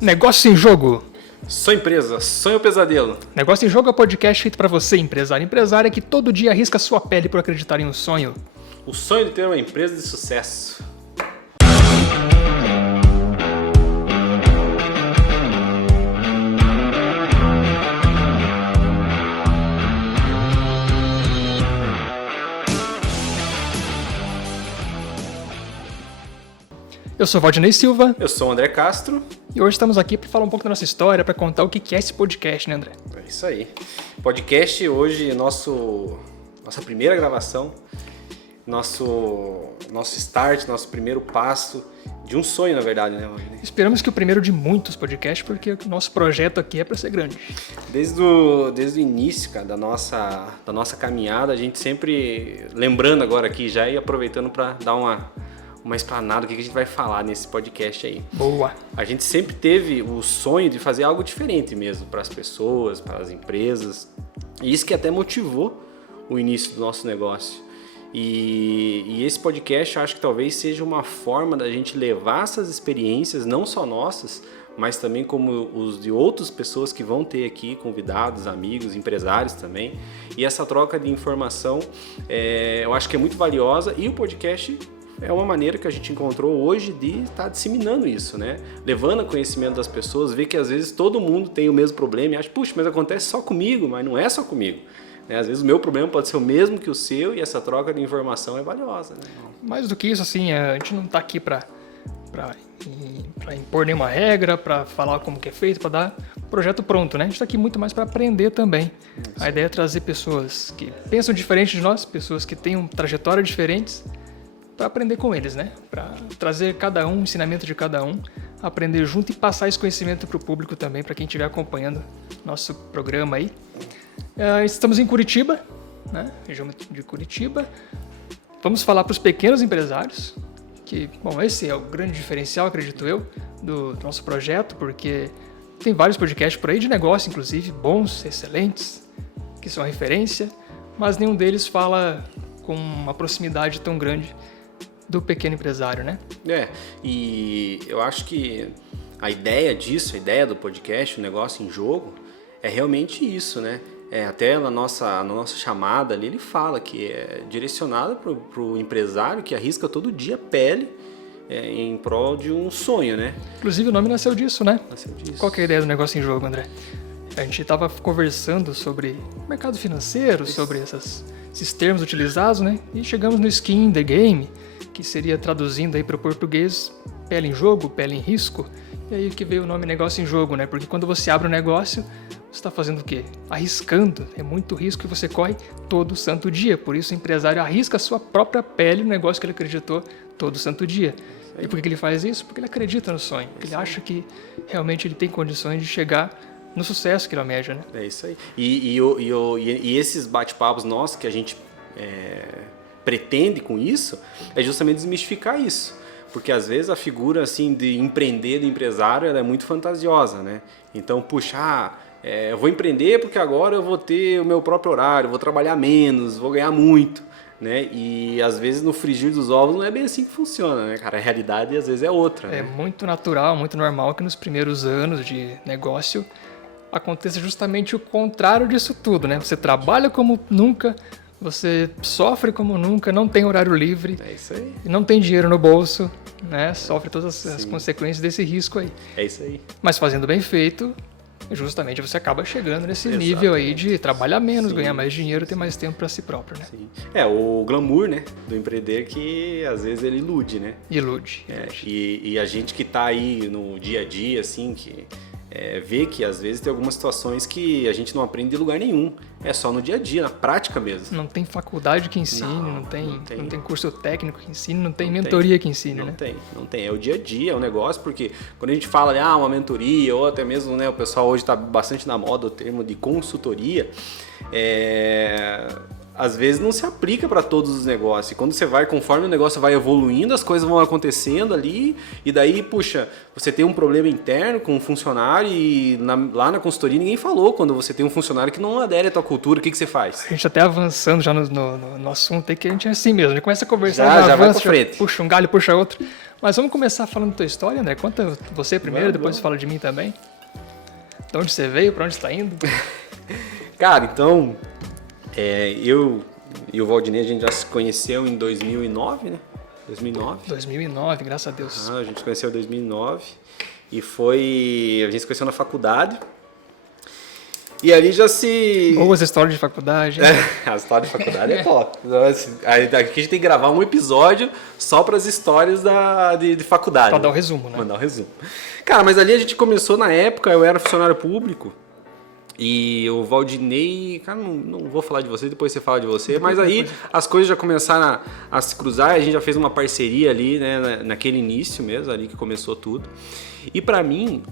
Negócio em Jogo. Sou empresa, sonho pesadelo. Negócio em Jogo é um podcast feito para você, empresário e empresária, que todo dia arrisca sua pele por acreditar em um sonho. O sonho de ter uma empresa de sucesso. Eu sou Valdinei Silva. Eu sou o André Castro. E hoje estamos aqui para falar um pouco da nossa história, para contar o que é esse podcast, né, André? É isso aí. Podcast hoje, nossa primeira gravação, nosso start, nosso primeiro passo de um sonho, na verdade, né, Valdinei? Esperamos que o primeiro de muitos podcasts, porque o nosso projeto aqui é para ser grande. Desde o início, cara, da nossa caminhada, a gente sempre, lembrando agora aqui já e aproveitando para dar uma explanada do que a gente vai falar nesse podcast aí. Boa! A gente sempre teve o sonho de fazer algo diferente mesmo para as pessoas, para as empresas. E isso que até motivou o início do nosso negócio. E esse podcast eu acho que talvez seja uma forma da gente levar essas experiências, não só nossas, mas também como os de outras pessoas que vão ter aqui, convidados, amigos, empresários também. E essa troca de informação eu acho que é muito valiosa, e o podcast é uma maneira que a gente encontrou hoje de estar disseminando isso, né? Levando a conhecimento das pessoas, ver que às vezes todo mundo tem o mesmo problema e acha, puxa, mas acontece só comigo, mas não é só comigo. Né? Às vezes o meu problema pode ser o mesmo que o seu, e essa troca de informação é valiosa. Né? Mais do que isso, assim, a gente não está aqui para impor nenhuma regra, para falar como que é feito, para dar um projeto pronto, né? A gente está aqui muito mais para aprender também. A ideia é trazer pessoas que pensam diferente de nós, pessoas que tenham trajetórias diferentes, para aprender com eles, né? Para trazer cada um, o ensinamento de cada um, aprender junto e passar esse conhecimento para o público também, para quem estiver acompanhando nosso programa aí. Estamos em Curitiba, né? Região de Curitiba. Vamos falar para os pequenos empresários, que, bom, esse é o grande diferencial, acredito eu, do nosso projeto, porque tem vários podcasts por aí de negócio, inclusive, bons, excelentes, que são referência, mas nenhum deles fala com uma proximidade tão grande do pequeno empresário, né? E eu acho que a ideia disso, a ideia do podcast, o negócio em jogo, é realmente isso, né? Até na nossa chamada ali, ele fala que é direcionado para o empresário que arrisca todo dia a pele em prol de um sonho, né? Inclusive o nome nasceu disso, né? Nasceu disso. Qual que é a ideia do negócio em jogo, André? A gente estava conversando sobre mercado financeiro, sobre esses termos utilizados, né? E chegamos no skin in the game, que seria, traduzindo aí para o português, pele em jogo, pele em risco. E aí que veio o nome negócio em jogo, né? Porque quando você abre um negócio, você está fazendo o quê? Arriscando. É muito risco que você corre todo santo dia. Por isso o empresário arrisca a sua própria pele no negócio que ele acreditou todo santo dia. E por que ele faz isso? Porque ele acredita no sonho. Ele acha que realmente ele tem condições de chegar no sucesso que ele almeja, né? É isso aí. E esses bate-papos nossos que a gente pretende com isso é justamente desmistificar isso. Porque às vezes a figura assim de empreender, do empresário, ela é muito fantasiosa, né? Então, puxa, eu vou empreender porque agora eu vou ter o meu próprio horário, vou trabalhar menos, vou ganhar muito, né? E às vezes no frigir dos ovos não é bem assim que funciona, né, cara? A realidade às vezes é outra. É, né? muito natural, muito normal que nos primeiros anos de negócio aconteça justamente o contrário disso tudo, né? Você trabalha como nunca, você sofre como nunca, não tem horário livre, É isso aí. e não tem dinheiro no bolso, né? Sofre todas as consequências desse risco aí. É isso aí. Mas fazendo bem feito, justamente você acaba chegando nesse nível aí de trabalhar menos, ganhar mais dinheiro, ter mais tempo para si próprio, né? Sim. O glamour, né, do empreender, que às vezes ele ilude, né? Ilude. E a gente que tá aí no dia a dia, assim, que vê que às vezes tem algumas situações que a gente não aprende de lugar nenhum. É só no dia a dia, na prática mesmo. Não tem faculdade que ensine, não tem curso técnico que ensine, não tem mentoria que ensine, né? Não tem. É o dia a dia, é o negócio, porque quando a gente fala uma mentoria, ou até mesmo, né, o pessoal hoje está bastante na moda o termo de consultoria, às vezes não se aplica para todos os negócios. E quando você vai, conforme o negócio vai evoluindo, as coisas vão acontecendo ali, e daí, puxa, você tem um problema interno com um funcionário e lá na consultoria ninguém falou. Quando você tem um funcionário que não adere à tua cultura, o que você faz? A gente até avançando já no assunto aí, que a gente é assim mesmo. A gente começa a conversar, já avança, vai pra frente. Puxa um galho, puxa outro. Mas vamos começar falando da tua história, André. Conta você primeiro, depois fala de mim também. De onde você veio, pra onde você tá indo? Cara, então, eu e o Valdinei, a gente já se conheceu em 2009, né? 2009, graças a Deus. A gente se conheceu em 2009 e a gente se conheceu na faculdade. E ali já se... Boas histórias de faculdade. A história de faculdade é top. Aqui a gente tem que gravar um episódio só para as histórias de faculdade. Pra dar o resumo, né? Pra dar o resumo. Cara, mas ali a gente começou na época, eu era funcionário público. E o Valdinei, cara, não vou falar de você, depois você fala de você, mas aí as coisas já começaram a se cruzar, a gente já fez uma parceria ali, né, naquele início mesmo, ali que começou tudo. E pra mim,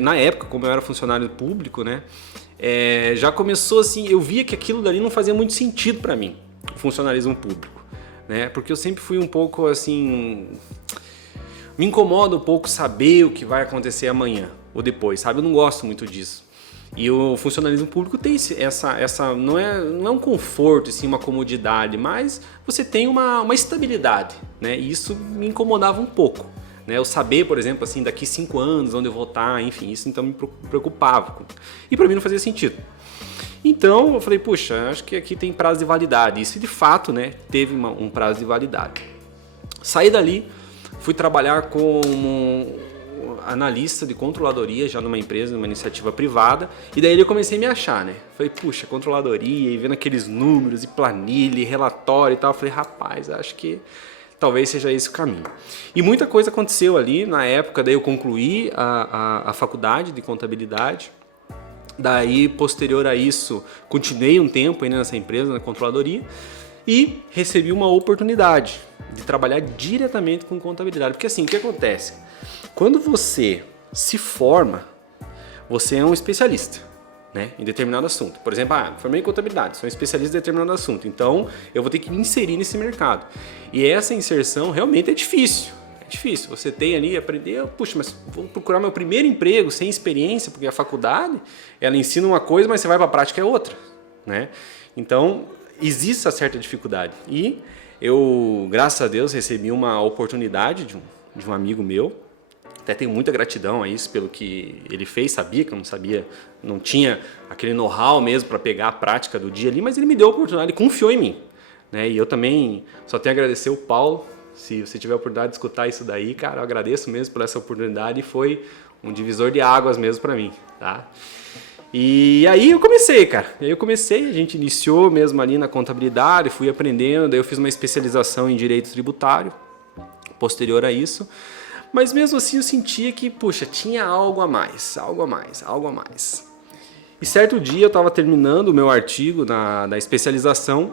na época, como eu era funcionário público, né, já começou assim, eu via que aquilo dali não fazia muito sentido pra mim, o funcionalismo público, né, porque eu sempre fui um pouco assim, me incomoda um pouco saber o que vai acontecer amanhã ou depois, sabe, eu não gosto muito disso. E o funcionalismo público tem essa não é um conforto, assim, uma comodidade, mas você tem uma estabilidade, né? E isso me incomodava um pouco, né? Eu saber, por exemplo, assim, daqui 5 anos onde eu vou estar, enfim, isso então me preocupava. E para mim não fazia sentido. Então eu falei, puxa, acho que aqui tem prazo de validade. Isso de fato, né, teve um prazo de validade. Saí dali, fui trabalhar como analista de controladoria já numa empresa, numa iniciativa privada, e daí eu comecei a me achar, né? Falei, puxa, controladoria, e vendo aqueles números, e planilha, e relatório e tal, falei, rapaz, acho que talvez seja esse o caminho. E muita coisa aconteceu ali, na época, daí eu concluí a faculdade de contabilidade, daí, posterior a isso, continuei um tempo ainda nessa empresa, na controladoria, e recebi uma oportunidade de trabalhar diretamente com contabilidade, porque assim, o que acontece? Quando você se forma, você é um especialista, né, em determinado assunto. Por exemplo, formei em contabilidade, sou um especialista em determinado assunto. Então, eu vou ter que me inserir nesse mercado. E essa inserção realmente é difícil. É difícil. Você tem ali, aprender, puxa, mas vou procurar meu primeiro emprego sem experiência, porque a faculdade, ela ensina uma coisa, mas você vai para a prática é outra, né? Então, existe essa certa dificuldade. E eu, graças a Deus, recebi uma oportunidade de um amigo meu. Até tenho muita gratidão a isso pelo que ele fez, sabia que eu não sabia, não tinha aquele know-how mesmo para pegar a prática do dia ali, mas ele me deu a oportunidade, ele confiou em mim, né? E eu também só tenho a agradecer o Paulo, se você tiver a oportunidade de escutar isso daí, cara, eu agradeço mesmo por essa oportunidade e foi um divisor de águas mesmo para mim, tá? E aí eu comecei, cara, a gente iniciou mesmo ali na contabilidade, fui aprendendo, daí eu fiz uma especialização em direito tributário, posterior a isso. Mas mesmo assim eu sentia que, puxa, tinha algo a mais. E certo dia eu estava terminando o meu artigo da especialização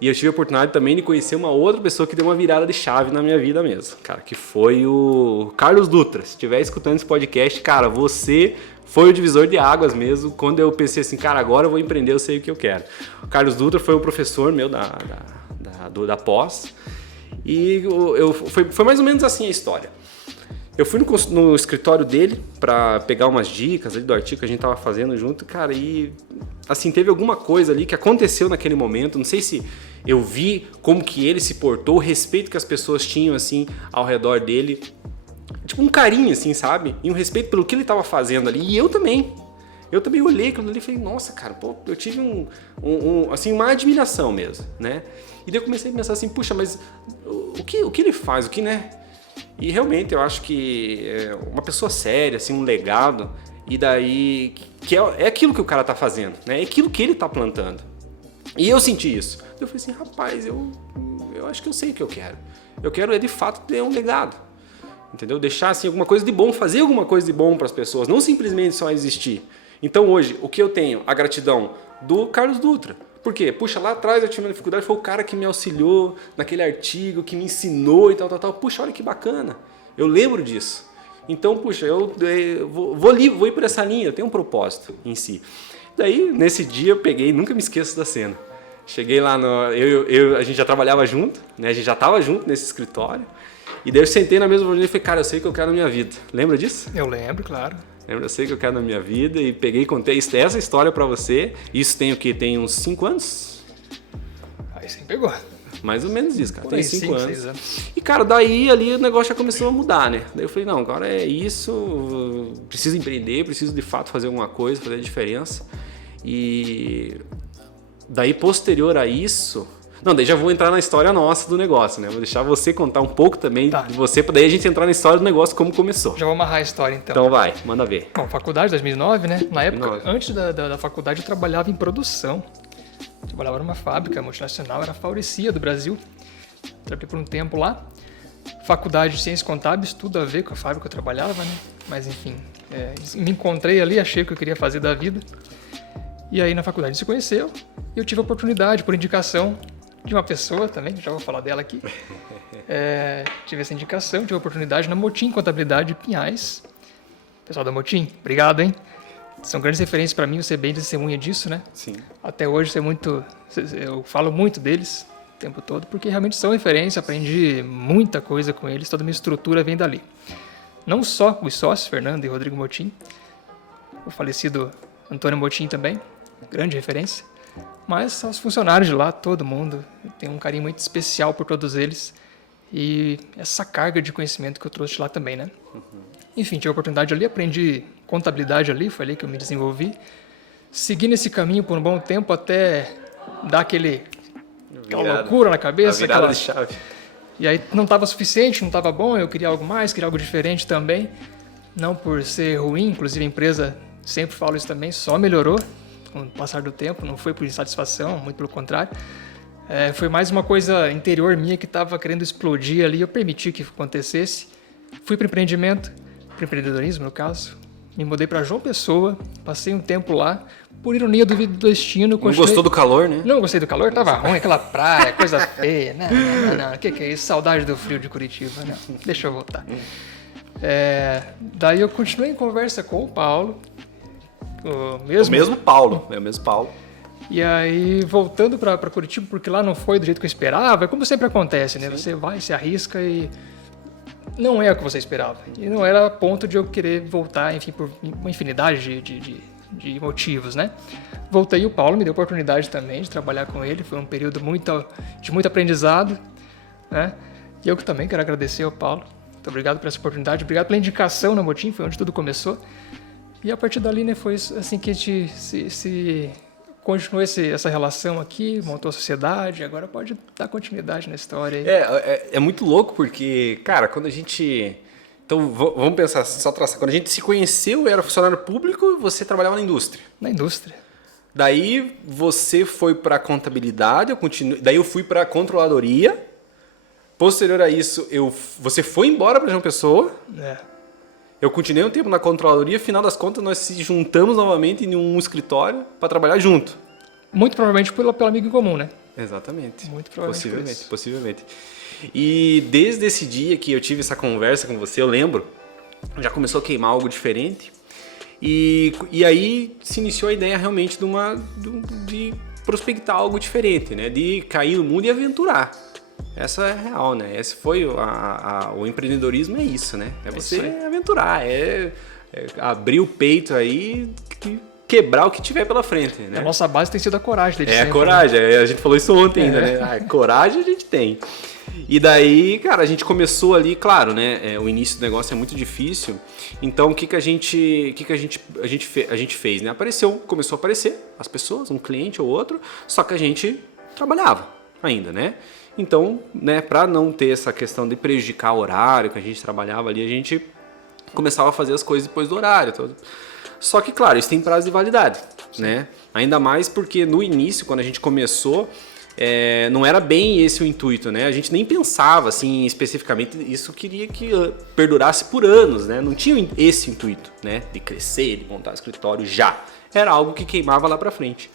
e eu tive a oportunidade também de conhecer uma outra pessoa que deu uma virada de chave na minha vida mesmo, cara, que foi o Carlos Dutra. Se estiver escutando esse podcast, cara, você foi o divisor de águas mesmo, quando eu pensei assim, cara, agora eu vou empreender, eu sei o que eu quero. O Carlos Dutra foi um professor meu da pós e foi mais ou menos assim a história. Eu fui no escritório dele para pegar umas dicas ali do artigo que a gente tava fazendo junto, cara, e assim, teve alguma coisa ali que aconteceu naquele momento, não sei se eu vi como que ele se portou, o respeito que as pessoas tinham, assim, ao redor dele, tipo um carinho, assim, sabe? E um respeito pelo que ele tava fazendo ali, e eu também olhei aquilo ali e falei, nossa, cara, pô, eu tive assim, uma admiração mesmo, né? E daí eu comecei a pensar assim, puxa, mas o que ele faz, o que, né? E realmente eu acho que uma pessoa séria, assim, um legado, e daí que é aquilo que o cara tá fazendo, né? É aquilo que ele tá plantando. E eu senti isso. Eu falei assim, rapaz, eu acho que eu sei o que eu quero. Eu quero de fato ter um legado, entendeu? Deixar assim alguma coisa de bom, fazer alguma coisa de bom para as pessoas, não simplesmente só existir. Então hoje, o que eu tenho? A gratidão do Carlos Dutra. Por quê? Puxa, lá atrás eu tinha uma dificuldade, foi o cara que me auxiliou naquele artigo, que me ensinou e tal. Puxa, olha que bacana. Eu lembro disso. Então, puxa, eu vou ir por essa linha, eu tenho um propósito em si. Daí, nesse dia, eu peguei, nunca me esqueço da cena. Cheguei lá, a gente já trabalhava junto, né? A gente já estava junto nesse escritório. E daí eu sentei na mesma e falei, cara, eu sei o que eu quero na minha vida. Lembra disso? Eu lembro, claro. Eu sei o que eu quero na minha vida e peguei e contei essa história pra você. Isso tem o quê? Tem uns 5 anos? Aí sim pegou. Mais ou menos isso, cara. Por Tem aí, 5 5, anos. 6 anos. E, cara, daí ali o negócio já começou a mudar, né? Daí eu falei, não, agora é isso, preciso empreender, preciso de fato fazer alguma coisa, fazer a diferença. E daí, posterior a isso... Não, daí já vou entrar na história nossa do negócio, né? Vou deixar você contar um pouco também de você, pra daí a gente entrar na história do negócio, como começou. Já vou amarrar a história, então. Então vai, manda ver. Bom, faculdade, 2009, né? Na época, 2009. antes da faculdade, eu trabalhava em produção. Trabalhava numa fábrica multinacional, era a Faurecia do Brasil. Trabalhei por um tempo lá. Faculdade de Ciências Contábeis, tudo a ver com a fábrica que eu trabalhava, né? Mas enfim, me encontrei ali, achei o que eu queria fazer da vida. E aí na faculdade se conheceu e eu tive a oportunidade, por indicação de uma pessoa também, já vou falar dela aqui. Tive essa indicação, tive a oportunidade na Motim Contabilidade de Pinhais. Pessoal da Motim, obrigado, hein? São grandes referências para mim, você é bem testemunha disso, né? Sim. Até hoje eu falo muito deles o tempo todo, porque realmente são referência, aprendi muita coisa com eles, toda a minha estrutura vem dali. Não só os sócios, Fernando e Rodrigo Motim, o falecido Antônio Motim também, grande referência, mas os funcionários de lá, todo mundo, eu tenho um carinho muito especial por todos eles e essa carga de conhecimento que eu trouxe de lá também, né? Enfim, tive a oportunidade ali, aprendi contabilidade ali, foi ali que eu me desenvolvi. Segui nesse caminho por um bom tempo até dar aquela loucura na cabeça. A virada de chave. E aí não estava suficiente, não estava bom, eu queria algo mais, queria algo diferente também. Não por ser ruim, inclusive a empresa, sempre falo isso também, só melhorou com o passar do tempo, não foi por insatisfação, muito pelo contrário. Foi mais uma coisa interior minha que estava querendo explodir ali, eu permiti que acontecesse. Fui para empreendimento, para empreendedorismo no caso, me mudei para João Pessoa, passei um tempo lá, por ironia do destino. Não gostou do calor, né? Não gostei do calor, tava ruim, aquela praia, coisa feia. Não, o que é isso? Saudade do frio de Curitiba, não, deixa eu voltar. Daí eu continuei em conversa com o Paulo, o mesmo Paulo, é o mesmo Paulo. E aí, voltando para Curitiba, porque lá não foi do jeito que eu esperava, como sempre acontece, né? Sim. Você vai, se arrisca e não é o que você esperava. E não era a ponto de eu querer voltar, enfim, por uma infinidade de motivos, né? Voltei e o Paulo me deu a oportunidade também de trabalhar com ele. Foi um período de muito aprendizado, né? E eu também quero agradecer ao Paulo. Muito obrigado por essa oportunidade. Obrigado pela indicação na Motim, foi onde tudo começou. E a partir dali, né, foi assim que a gente se continuou essa relação aqui, montou a sociedade, agora pode dar continuidade na história aí. É muito louco porque, cara, quando a gente... Então, vamos pensar, só traçar. Quando a gente se conheceu, eu era funcionário público e você trabalhava na indústria. Na indústria. Daí você foi para contabilidade, daí eu fui para controladoria. Posterior a isso, você foi embora para João Pessoa. Eu continuei um tempo na controladoria, final das contas nós se juntamos novamente em um escritório para trabalhar junto. Muito provavelmente pelo amigo em comum, né? Exatamente. Muito provavelmente. Possivelmente. E desde esse dia que eu tive essa conversa com você, eu lembro, já começou a queimar algo diferente. E aí se iniciou a ideia realmente de prospectar algo diferente, né? De cair no mundo e aventurar. Essa é a real, né? Esse foi o empreendedorismo, é isso, né? É você aventurar, abrir o peito aí e quebrar o que tiver pela frente, né? A nossa base tem sido a coragem desde sempre. A coragem, né? A gente falou isso ontem ainda, né? Coragem a gente tem. E daí, cara, a gente começou ali, claro, né? O início do negócio é muito difícil. Então, o que a gente fez, né? Começou a aparecer as pessoas, um cliente ou outro, só que a gente trabalhava ainda, né? Então, né, para não ter essa questão de prejudicar o horário que a gente trabalhava ali, a gente começava a fazer as coisas depois do horário. Só que, claro, isso tem prazo de validade, né? Ainda mais porque no início, quando a gente começou, não era bem esse o intuito, né? A gente nem pensava, assim, especificamente, isso queria que perdurasse por anos, né? Não tinha esse intuito, né? De crescer, de montar escritório já. Era algo que queimava lá pra frente.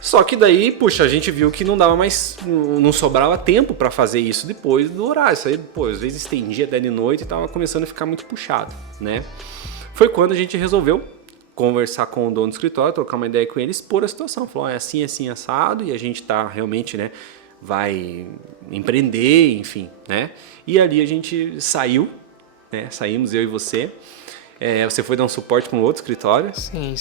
Só que daí, puxa, a gente viu que não dava mais, não sobrava tempo para fazer isso depois do horário. Isso aí, às vezes estendia até de noite e tava começando a ficar muito puxado, né? Foi quando a gente resolveu conversar com o dono do escritório, trocar uma ideia com ele, expor a situação. Falou, é assim, assim, assado, e a gente tá realmente, né, vai empreender, enfim, né? E ali a gente saiu, né, saímos eu e você, Você foi dar um suporte para um outro escritório. Sim.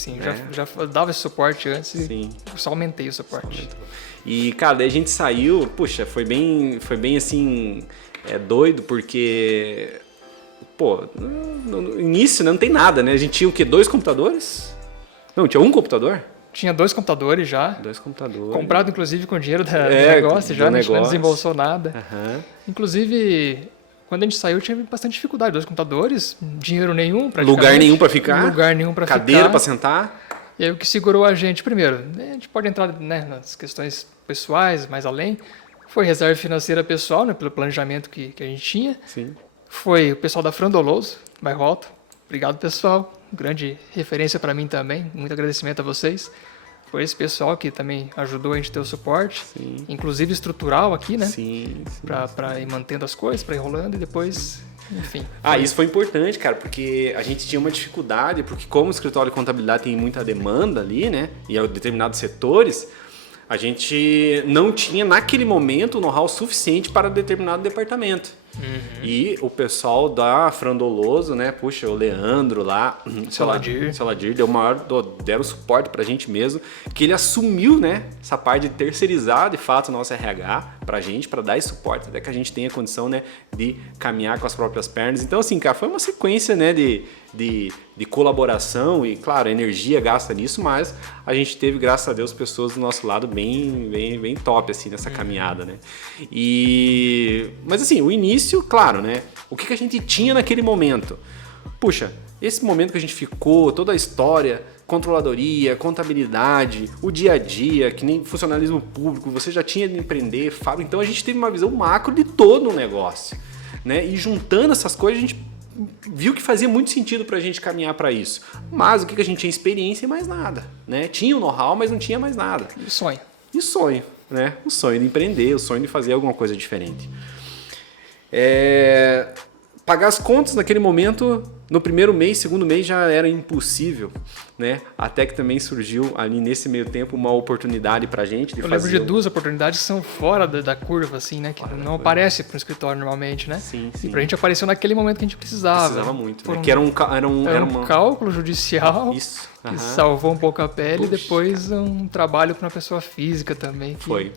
Já dava esse suporte antes Sim. e só aumentei o suporte. E, cara, daí a gente saiu, puxa, foi bem assim, doido, porque, pô, no início, né, não tem nada, né? A gente tinha o quê? 2 computadores? Não, tinha um computador? Tinha 2 computadores já. 2 computadores. Comprado, inclusive, com o dinheiro do negócio já, a gente não desembolsou nada. Uhum. Inclusive, quando a gente saiu, tinha bastante dificuldade. 2 computadores, dinheiro nenhum, praticamente. Lugar nenhum para ficar. Lugar nenhum para ficar. Cadeira para sentar. E aí o que segurou a gente, primeiro, a gente pode entrar, né, nas questões pessoais, mais além, foi reserva financeira pessoal, né, pelo planejamento que a gente tinha. Sim. Foi o pessoal da Frandoloso, bairro Alto. Obrigado, pessoal. Grande referência para mim também. Muito agradecimento a vocês. Foi esse pessoal que também ajudou a gente a ter o suporte, Sim. Inclusive estrutural aqui, né? Sim. Para ir mantendo as coisas, para ir rolando e depois, enfim. Isso foi importante, cara, porque a gente tinha uma dificuldade, porque como o escritório de contabilidade tem muita demanda ali, né? E em determinados setores, a gente não tinha naquele momento o know-how suficiente para determinado departamento. Uhum. E o pessoal da Frandoloso, né? Puxa, o Leandro lá, Saladir, deram suporte pra gente mesmo, que ele assumiu, né? Essa parte de terceirizar, de fato, o nosso RH pra gente, pra dar esse suporte, até que a gente tenha condição, né? De caminhar com as próprias pernas. Então, assim, cara, foi uma sequência, né? De colaboração e, claro, energia gasta nisso, mas a gente teve, graças a Deus, pessoas do nosso lado bem top, assim, nessa caminhada, né? Mas, assim, o início, claro, né? O que a gente tinha naquele momento? Puxa, esse momento que a gente ficou, toda a história, controladoria, contabilidade, o dia a dia, que nem funcionalismo público, você já tinha de empreender, fábrica, então a gente teve uma visão macro de todo o negócio, né? E juntando essas coisas, a gente viu que fazia muito sentido pra gente caminhar para isso. Mas o que a gente tinha experiência e mais nada, né? Tinha o know-how, mas não tinha mais nada. E sonho. E sonho, né? O sonho de empreender, o sonho de fazer alguma coisa diferente. Pagar as contas naquele momento, no primeiro mês, segundo mês já era impossível, né? Até que também surgiu ali nesse meio tempo uma oportunidade pra gente de fazer... Eu lembro de 2 oportunidades que são fora da curva, assim, né? Que não aparece pro escritório normalmente, né? Sim. E pra gente apareceu naquele momento que a gente precisava. Precisava muito, né? Que era um cálculo judicial. Isso. Que salvou um pouco a pele. Puxa, e depois um trabalho para uma pessoa física também. Foi.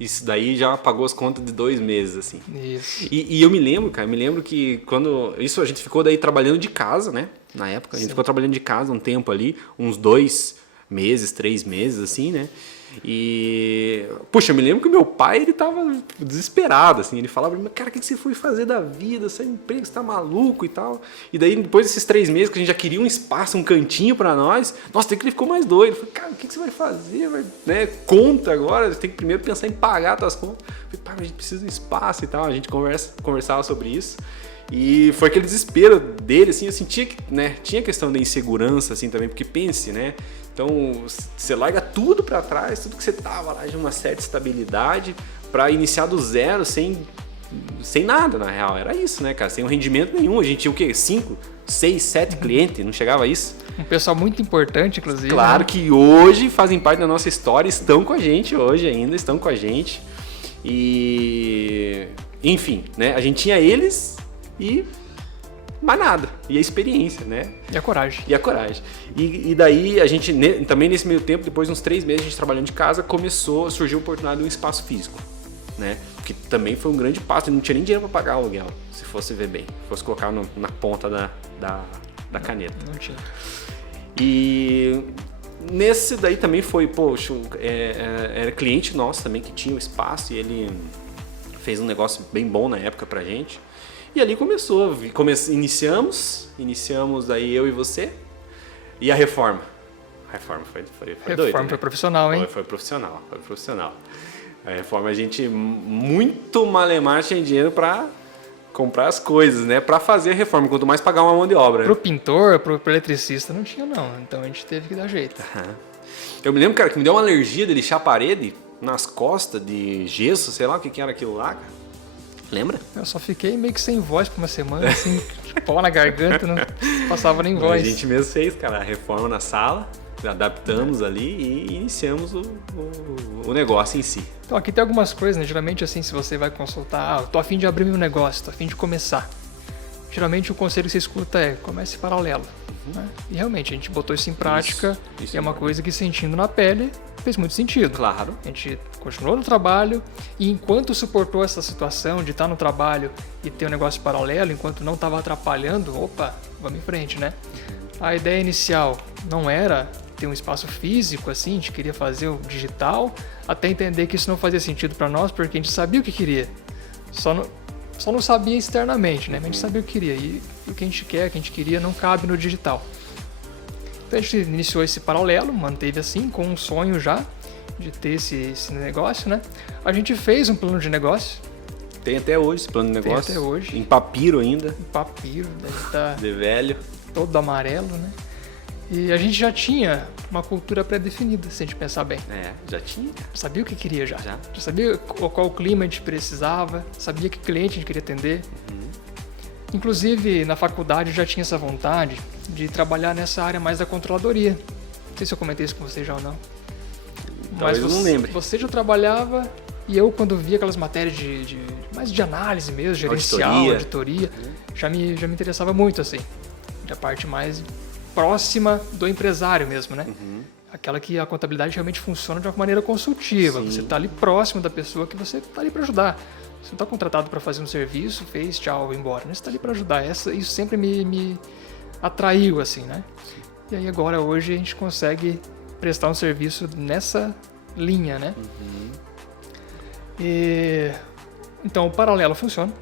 Isso daí já pagou as contas de 2 meses, assim. Isso. E eu me lembro que quando... Isso a gente ficou daí trabalhando de casa, né? Na época, a gente ficou trabalhando de casa um tempo ali, uns 2 meses, 3 meses, assim, né? E... Puxa, eu me lembro que meu pai, ele tava desesperado, assim. Ele falava pra mim, cara, o que você foi fazer da vida? Você é emprego, você tá maluco e tal. E daí, depois desses 3 meses que a gente já queria um espaço, um cantinho pra nós, nossa, até que ele ficou mais doido. Eu falei, cara, o que você vai fazer? Né? Conta agora, você tem que primeiro pensar em pagar as tuas contas. Eu falei, pai, a gente precisa de um espaço e tal. A gente conversava sobre isso. E foi aquele desespero dele, assim, eu sentia que, né, tinha questão da insegurança, assim, também, porque pense, né, então você larga tudo para trás, tudo que você tava lá de uma certa estabilidade, para iniciar do zero, sem nada, na real, era isso, né, cara, sem um rendimento nenhum, a gente tinha o quê, 5, 6, 7 clientes, não chegava a isso. Um pessoal muito importante, inclusive. Claro, né? Que hoje fazem parte da nossa história, estão com a gente hoje ainda, estão com a gente, e, enfim, né, a gente tinha eles... E mais nada. E a experiência, né? E a coragem. E daí a gente, também nesse meio tempo, depois de uns 3 meses a gente trabalhando de casa, surgiu a oportunidade de um espaço físico, né? Que também foi um grande passo. Não tinha nem dinheiro para pagar o aluguel, se fosse ver bem. Se fosse colocar na ponta da caneta. Não tinha. E nesse daí também foi, poxa, era cliente nosso também que tinha o espaço e ele fez um negócio bem bom na época pra gente. E ali iniciamos aí eu e você, e a reforma. A reforma foi doida. A reforma foi profissional, hein? Foi profissional. A reforma a gente muito malemar tinha dinheiro para comprar as coisas, né? Para fazer a reforma, quanto mais pagar uma mão de obra. Pro pintor, pro eletricista não tinha não, então a gente teve que dar jeito. Eu me lembro, cara, que me deu uma alergia de lixar a parede nas costas de gesso, sei lá o que era aquilo lá, cara. Lembra? Eu só fiquei meio que sem voz por uma semana, assim, pó na garganta, não passava nem voz. A gente mesmo fez, cara, a reforma na sala, adaptamos ali e iniciamos o negócio em si. Então aqui tem algumas coisas, né? Geralmente assim, se você vai consultar, tô a fim de abrir meu negócio, tô a fim de começar. geralmente o conselho que você escuta é comece paralelo. Né? E realmente, a gente botou isso em prática isso e é uma coisa que, sentindo na pele, fez muito sentido. Claro. A gente continuou no trabalho e enquanto suportou essa situação de estar no trabalho e ter um negócio paralelo, enquanto não estava atrapalhando, opa, vamos em frente, né? A ideia inicial não era ter um espaço físico, assim, a gente queria fazer o digital, até entender que isso não fazia sentido para nós, porque a gente sabia o que queria. Só não sabia externamente, né? Mas a gente sabia o que queria. E o que a gente quer, o que a gente queria, não cabe no digital. Então a gente iniciou esse paralelo, manteve assim, com um sonho já de ter esse negócio, né? A gente fez um plano de negócio. Tem até hoje esse plano de negócio. Tem até hoje. Em papiro ainda. Em papiro, deve estar de velho. Todo amarelo, né? E a gente já tinha uma cultura pré-definida, se a gente pensar bem. Já tinha. Sabia o que queria já. Já sabia qual clima a gente precisava, sabia que cliente a gente queria atender. Inclusive, na faculdade eu já tinha essa vontade de trabalhar nessa área mais da controladoria. Não sei se eu comentei isso com você já ou não. Mas eu não lembro. Você já trabalhava e eu, quando via aquelas matérias mais de análise mesmo, gerencial, auditoria, já me interessava muito, assim. Da parte mais próxima do empresário mesmo, né? Aquela que a contabilidade realmente funciona de uma maneira consultiva. Sim. Você está ali próximo da pessoa que você está ali para ajudar. Você não está contratado para fazer um serviço, fez, tchau, vai embora. Você está ali para ajudar. Isso sempre me atraiu, assim, né? E aí agora, hoje, a gente consegue prestar um serviço nessa linha, né? Então, o paralelo funciona.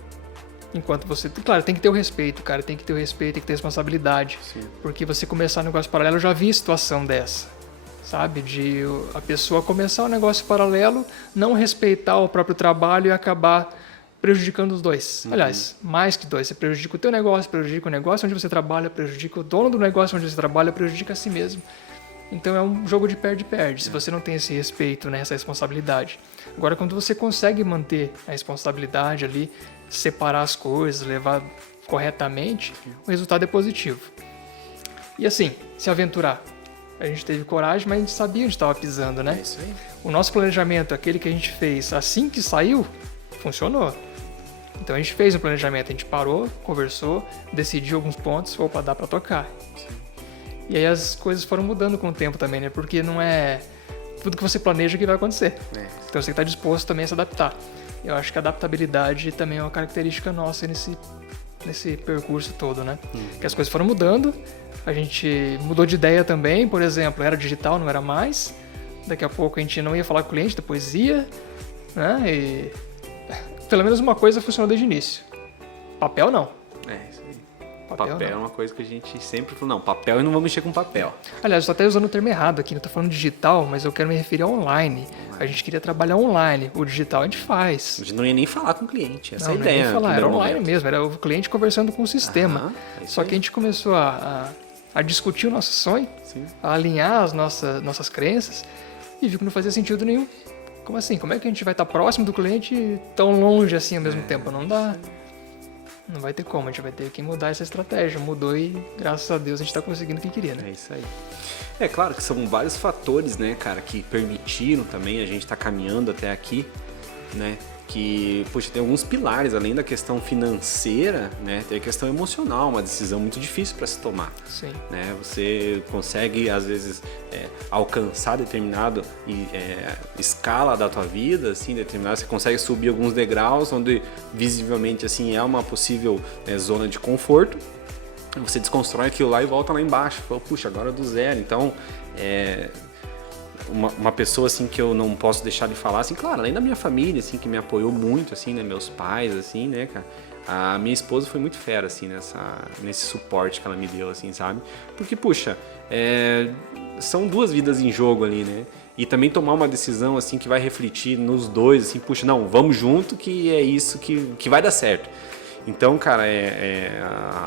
Enquanto você... Claro, tem que ter o respeito, cara. Tem que ter o respeito, tem que ter responsabilidade. Sim. Porque você começar um negócio paralelo, eu já vi situação dessa. Sabe? De a pessoa começar um negócio paralelo, não respeitar o próprio trabalho e acabar prejudicando os dois. Aliás, mais que dois. Você prejudica o teu negócio, prejudica o negócio onde você trabalha, prejudica o dono do negócio onde você trabalha, prejudica a si mesmo. Então é um jogo de perde-perde, se você não tem esse respeito, né, essa responsabilidade. Agora, quando você consegue manter a responsabilidade ali, separar as coisas, levar corretamente, o resultado é positivo. E assim, se aventurar. A gente teve coragem, mas a gente sabia onde estava pisando, né? É isso aí. O nosso planejamento, aquele que a gente fez assim que saiu, funcionou. Então a gente fez um planejamento, a gente parou, conversou, decidiu alguns pontos, opa, dá para tocar. Sim. E aí as coisas foram mudando com o tempo também, né? Porque não é tudo que você planeja que vai acontecer. Então você tem que estar disposto também a se adaptar. Eu acho que a adaptabilidade também é uma característica nossa nesse percurso todo, né? Que as coisas foram mudando, a gente mudou de ideia também, por exemplo, era digital, não era mais. Daqui a pouco a gente não ia falar com o cliente, depois ia, né? E pelo menos uma coisa funcionou desde o início. Papel não. Isso aí. Papel é uma coisa que a gente sempre falou, não, papel eu não vou mexer com papel. Aliás, eu estou até usando o termo errado aqui, não estou falando digital, mas eu quero me referir a online. A gente queria trabalhar online, o digital a gente faz. A gente não ia nem falar com o cliente, essa é a não ideia. Não ia falar, era online mesmo, era o cliente conversando com o sistema. Só que a gente começou a discutir o nosso sonho, sim, a alinhar as nossas crenças e viu que não fazia sentido nenhum. Como assim? Como é que a gente vai estar próximo do cliente e tão longe assim ao mesmo tempo? Não dá. Não vai ter como, a gente vai ter que mudar essa estratégia. Mudou e, graças a Deus, a gente está conseguindo o que queria, né? É isso aí. É claro que são vários fatores, né, cara, que permitiram também a gente estar caminhando até aqui, né? Que, poxa, tem alguns pilares, além da questão financeira, né? Tem a questão emocional, uma decisão muito difícil para se tomar. Sim. Né? Você consegue, às vezes, alcançar determinado escala da tua vida, assim, determinado, você consegue subir alguns degraus, onde visivelmente, assim, é uma possível zona de conforto. Você desconstrói aquilo lá e volta lá embaixo. Fala, puxa, agora é do zero. Então, uma pessoa assim que eu não posso deixar de falar, assim, claro, além da minha família, assim, que me apoiou muito, assim, né, meus pais, assim, né, cara, a minha esposa foi muito fera, assim, nesse suporte que ela me deu, assim, sabe? Porque, puxa, são duas vidas em jogo ali, né? E também tomar uma decisão, assim, que vai refletir nos dois, assim, puxa, não, vamos junto que é isso que vai dar certo. Então, cara,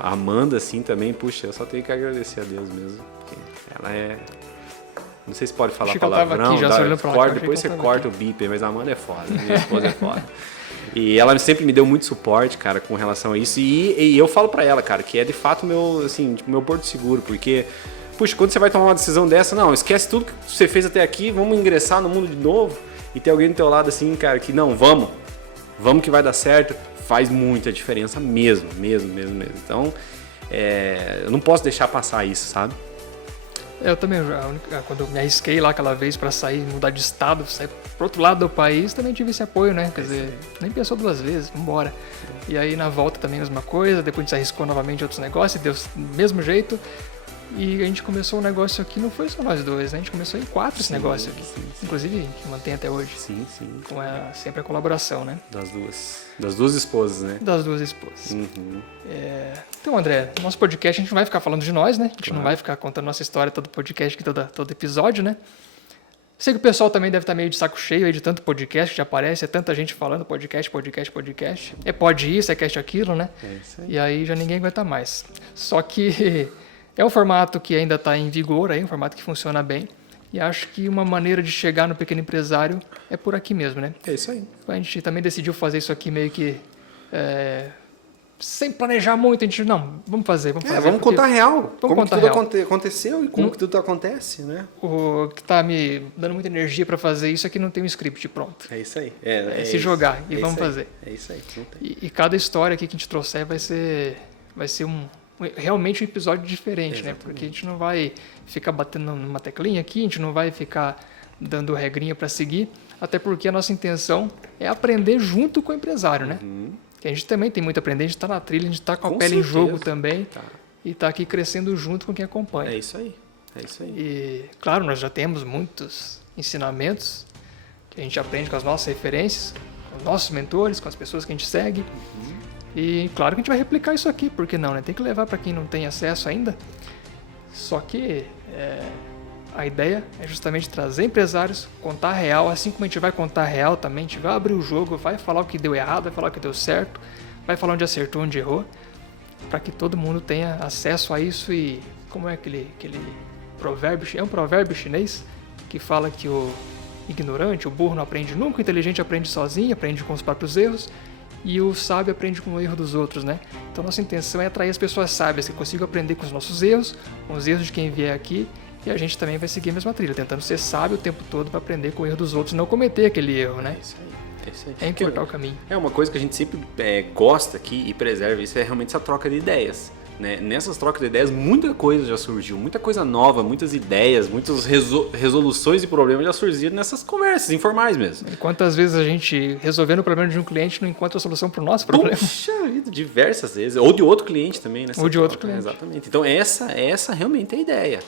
a Amanda, assim, também, puxa, eu só tenho que agradecer a Deus mesmo, porque ela é... Não sei se pode falar palavrão, depois você corta o bip, mas a Amanda é foda, minha esposa é foda. E ela sempre me deu muito suporte, cara, com relação a isso. E eu falo pra ela, cara, que é de fato meu, assim, tipo, meu porto seguro, porque, puxa, quando você vai tomar uma decisão dessa, não, esquece tudo que você fez até aqui, vamos ingressar no mundo de novo. E ter alguém do teu lado assim, cara, que não, vamos que vai dar certo, faz muita diferença mesmo. Então, eu não posso deixar passar isso, sabe? Eu também, quando eu me arrisquei lá aquela vez para sair, mudar de estado, sair pro outro lado do país, também tive esse apoio, né? Quer dizer, nem pensou 2 vezes, vambora. E aí na volta também a mesma coisa, depois a gente se arriscou novamente em outros negócios, deu do mesmo jeito. E a gente começou um negócio aqui, não foi só nós dois, né? A gente começou em 4 esse negócio aqui. Sim. Inclusive, a gente mantém até hoje. Sim. Com sempre a colaboração, né? Das duas esposas, né? Das 2 esposas. Uhum. Então, André, no nosso podcast a gente não vai ficar falando de nós, né? A gente não vai ficar contando nossa história todo podcast, aqui, todo episódio, né? Sei que o pessoal também deve estar meio de saco cheio aí de tanto podcast que já aparece, é tanta gente falando podcast. É pode isso, é cast aquilo, né? É isso aí. E aí já ninguém aguenta mais. Só que é um formato que ainda está em vigor, aí, um formato que funciona bem. E acho que uma maneira de chegar no pequeno empresário é por aqui mesmo, né? É isso aí. A gente também decidiu fazer isso aqui meio que sem planejar muito. A gente, vamos fazer. Vamos contar real. Como contar que tudo real. aconteceu e como que tudo acontece, né? O que está me dando muita energia para fazer isso aqui não tem um script pronto. É isso aí. Se jogar e vamos fazer. É isso aí. Não tem. E cada história aqui que a gente trouxer vai ser realmente um episódio diferente, né? Porque a gente não vai ficar batendo numa teclinha aqui, a gente não vai ficar dando regrinha para seguir, até porque a nossa intenção é aprender junto com o empresário, né? Que a gente também tem muito a aprender, a gente está na trilha, a gente está com a pele em jogo também e está aqui crescendo junto com quem acompanha. É isso aí. E, claro, nós já temos muitos ensinamentos que a gente aprende com as nossas referências, com os nossos mentores, com as pessoas que a gente segue. E claro que a gente vai replicar isso aqui, por que não, né? Tem que levar para quem não tem acesso ainda. Só que a ideia é justamente trazer empresários, contar a real, assim como a gente vai contar a real também, a gente vai abrir o jogo, vai falar o que deu errado, vai falar o que deu certo, vai falar onde acertou, onde errou, para que todo mundo tenha acesso a isso. E como é aquele provérbio, é um provérbio chinês que fala que o ignorante, o burro não aprende nunca, o inteligente aprende sozinho, aprende com os próprios erros, e o sábio aprende com o erro dos outros, né? Então nossa intenção é atrair as pessoas sábias que consigam aprender com os nossos erros, com os erros de quem vier aqui, e a gente também vai seguir a mesma trilha, tentando ser sábio o tempo todo para aprender com o erro dos outros e não cometer aquele erro, né? É isso aí. É encurtar o caminho. É uma coisa que a gente sempre gosta aqui e preserva, isso é realmente essa troca de ideias. Né? Nessas trocas de ideias, muita coisa já surgiu, muita coisa nova, muitas ideias, muitas resoluções de problemas já surgiram nessas conversas informais mesmo. E quantas vezes a gente, resolvendo o problema de um cliente, não encontra a solução para o nosso problema? Puxa vida, diversas vezes. Ou de outro cliente também. Ou de outro cliente. Exatamente. Então essa realmente é a ideia.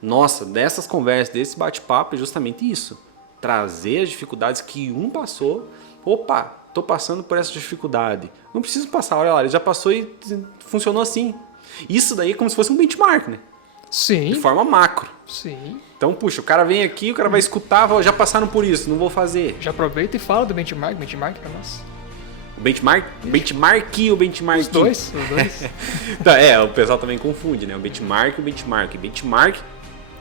Nossa, dessas conversas, desse bate-papo é justamente isso. Trazer as dificuldades que um passou. Opa, tô passando por essa dificuldade. Não preciso passar, olha lá, ele já passou e funcionou assim. Isso daí é como se fosse um benchmark, né? Sim. De forma macro. Sim. Então, puxa, o cara vem aqui, o cara vai escutar, já passaram por isso, não vou fazer. Já aproveita e fala do benchmark para nós. O benchmark ou benchmark? Os dois. Tá, o pessoal também confunde, né? O benchmark e o benchmark. Benchmark,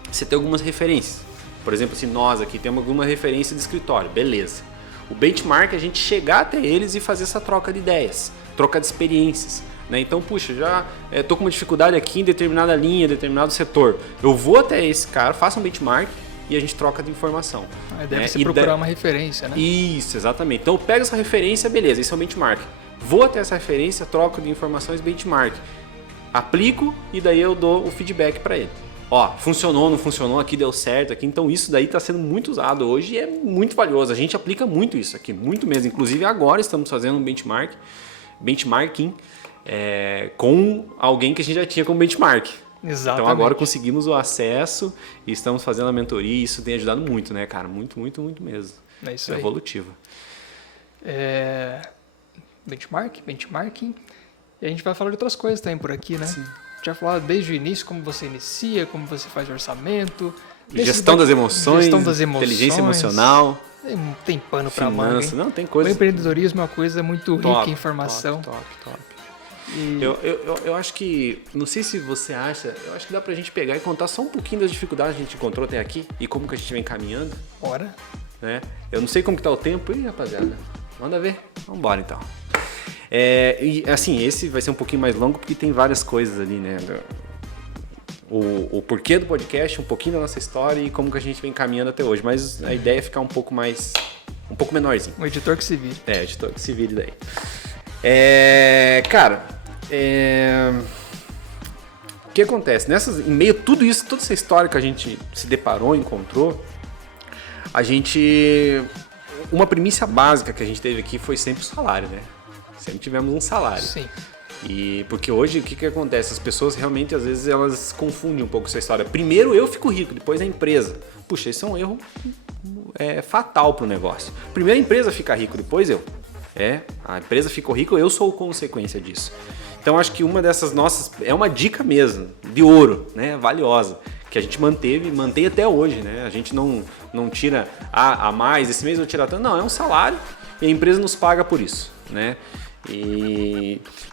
você tem algumas referências. Por exemplo, assim, nós aqui temos alguma referência de escritório, beleza. O benchmark é a gente chegar até eles e fazer essa troca de ideias, troca de experiências. Né? Então, puxa, já estou com uma dificuldade aqui em determinada linha, determinado setor. Eu vou até esse cara, faço um benchmark e a gente troca de informação. Deve ser procurar uma referência, né? Isso, exatamente. Então eu pego essa referência, beleza, esse é o benchmark. Vou até essa referência, troco de informações, benchmark. Aplico e daí eu dou o feedback para ele. Ó, funcionou, não funcionou, aqui deu certo, aqui. Então isso daí está sendo muito usado hoje e é muito valioso. A gente aplica muito isso aqui, muito mesmo. Inclusive agora estamos fazendo um benchmarking com alguém que a gente já tinha como benchmark. Exatamente. Então agora conseguimos o acesso e estamos fazendo a mentoria e isso tem ajudado muito, né, cara? Muito, muito, muito mesmo. É isso aí. Evolutivo. Benchmarking. E a gente vai falar de outras coisas também por aqui, né? Sim. A gente vai falar desde o início como você inicia, como você faz orçamento. Gestão das emoções, inteligência emocional. Tem pano pra manga, hein? Não, tem coisa. O empreendedorismo é uma coisa muito rica em informação. Top. Eu acho que, não sei se você acha, eu acho que dá pra gente pegar e contar só um pouquinho das dificuldades que a gente encontrou até aqui e como que a gente vem caminhando. Bora. Né? Eu não sei como que tá o tempo. Ih, rapaziada, manda ver. Vambora então. E assim, esse vai ser um pouquinho mais longo porque tem várias coisas ali, né? O porquê do podcast, um pouquinho da nossa história e como que a gente vem caminhando até hoje. Mas a ideia é ficar um pouco menorzinho. O editor que se vire. O editor que se vire daí. Cara, o que acontece? Em meio a tudo isso, toda essa história que a gente se deparou, encontrou, uma premissa básica que a gente teve aqui foi sempre o salário, né? Sempre tivemos um salário. Sim. E porque hoje, o que acontece? As pessoas realmente, às vezes, elas confundem um pouco essa história. Primeiro eu fico rico, depois a empresa. Puxa, esse é um erro fatal para o negócio. Primeiro a empresa fica rica, depois eu. A empresa ficou rica, eu sou consequência disso. Então acho que uma dessas nossas é uma dica mesmo, de ouro, né, valiosa, que a gente mantém até hoje, né? A gente não tira a mais, esse mês eu vou tirar tanto, não, é um salário e a empresa nos paga por isso, né?